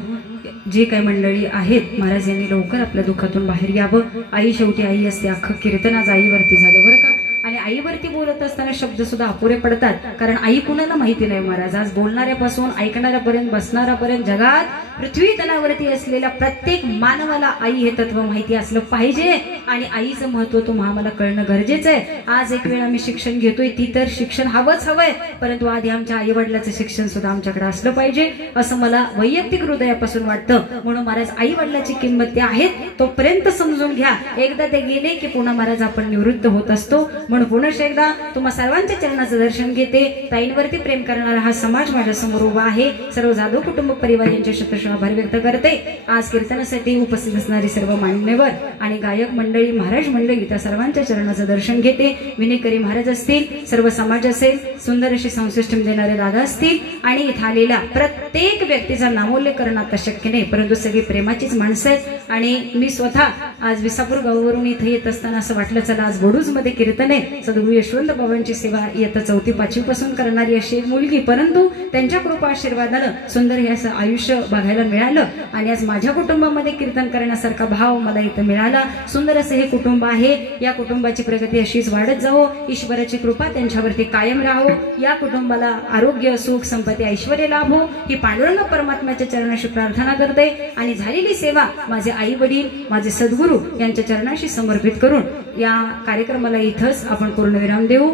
जे काही मंडळी आहेत महाराज यांनी लवकर आपल्या दुःखातून बाहेर यावं. आई शेवटी आई असते. अख्खं कीर्तन आज आईवरती झालं बरं का. आणि आईवरती बोलत असताना शब्द सुद्धा अपुरे पडतात, कारण आई कुणाला माहिती नाही महाराज. आज बोलणाऱ्यापासून ऐकणाऱ्यापर्यंत बसणाऱ्यापर्यंत जगात पृथ्वी तलावरती असलेल्या प्रत्येक मानवाला आई हे तत्व माहिती असलं पाहिजे. आणि आईचं महत्व तुम्हाला आम्हाला कळणं गरजेचं आहे. आज एक वेळ आम्ही शिक्षण घेतोय ती तर शिक्षण हवंच हवंय, परंतु आधी आमच्या आई वडिलाचं शिक्षण सुद्धा आमच्याकडे असलं पाहिजे असं मला वैयक्तिक हृदयापासून वाटतं. म्हणून महाराज आई वडिलाची किंमत ते आहेत तोपर्यंत समजून घ्या. एकदा ते गेले की पुन्हा महाराज आपण निवृत्त होत असतो. म्हणून पुन्हा एकदा तुम्हा सर्वांच्या चरणाचं दर्शन घेते. ताईंवरती प्रेम करणारा हा समाज माझ्या समोर उभा आहे. सर्व जाधव कुटुंब परिवार यांच्या शतश आभार व्यक्त करते. आज कीर्तनासाठी उपस्थित असणारी सर्व मान्यवर आणि गायक मंडळी महाराज मंडळी त्या सर्वांच्या चरणाचं दर्शन घेते. विनेकरी महाराज असतील, सर्व समाज असेल, सुंदर अशी संसिष्टम देणारे दादा असतील आणि इथं आलेल्या प्रत्येक व्यक्तीचा नामोल्लेख करणं आता शक्य नाही, परंतु सगळी प्रेमाचीच माणसं आहेत. आणि मी स्वतः आज विसापूर गावावरून इथे येत असताना असं वाटलं चला आज बोडूज मध्ये कीर्तन आहे. सद्गुरू यशवंत बाबांची सेवा इयत्ता 4वी-5वी पासून करणारी अशी एक मुलगी, परंतु त्यांच्या कृपा आशीर्वादानं सुंदर हे असं आयुष्य बघायला मिळालं. आणि आज माझ्या कुटुंबामध्ये कीर्तन करण्यासारखा भाव मला इथं मिळाला. सुंदर असं हे कुटुंब आहे. या कुटुंबाची प्रगती अशीच वाढत जावो. ईश्वराची कृपा त्यांच्यावरती कायम राहो. या कुटुंबाला आरोग्य सुख संपत्ती ऐश्वर्य लाभो ही पांडुरंग परमात्म्याच्या चरणाशी प्रार्थना करते. आणि झालेली सेवा माझे आई वडील माझे सद्गुरू यांच्या चरणाशी समर्पित करून या कार्यक्रमाला इथंच आपण पूर्णविराम देऊ.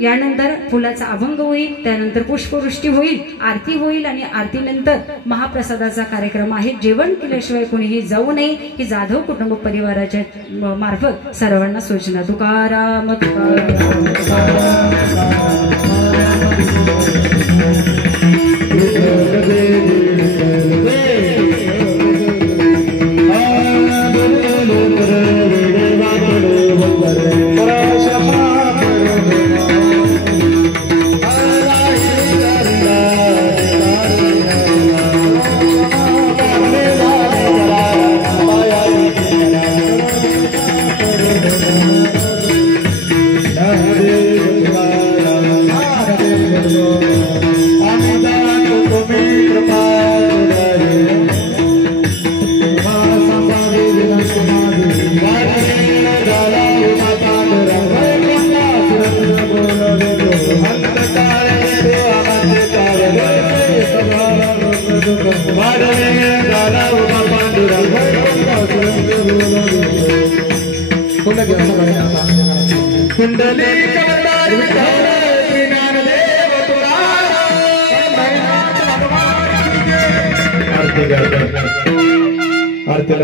यानंतर फुलाचा अभंग होईल, त्यानंतर पुष्पवृष्टी होईल, आरती होईल आणि आरतीनंतर महाप्रसादाचा कार्यक्रम आहे. जेवण केल्याशिवाय कोणीही जाऊ नये ही जाधव कुटुंब परिवाराच्या मार्फत सर्वांना सूचना. तुकाराम कुंडली कवरदार विठ्ठल ज्ञानदेव आरती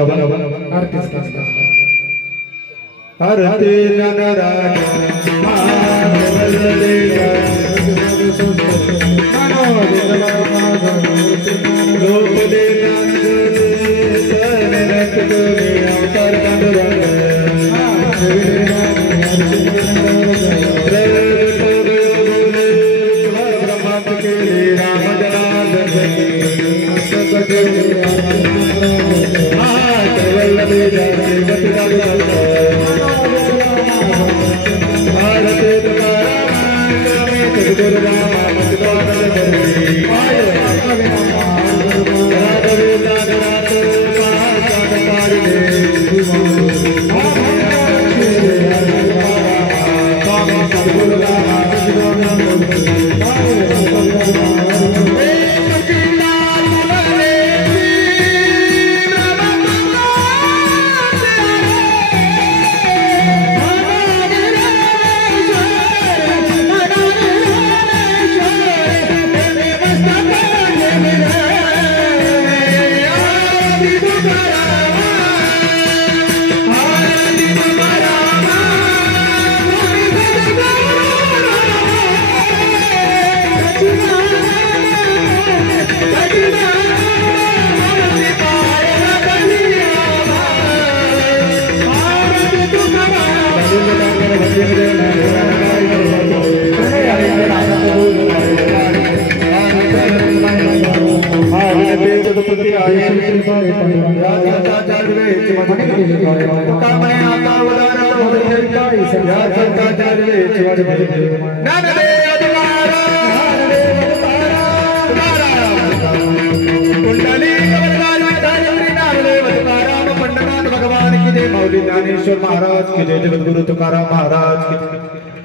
भगवान की जय, मौली ज्ञानेश्वर महाराज की जय, जगद्गुरु तुकाराम महाराज की जय.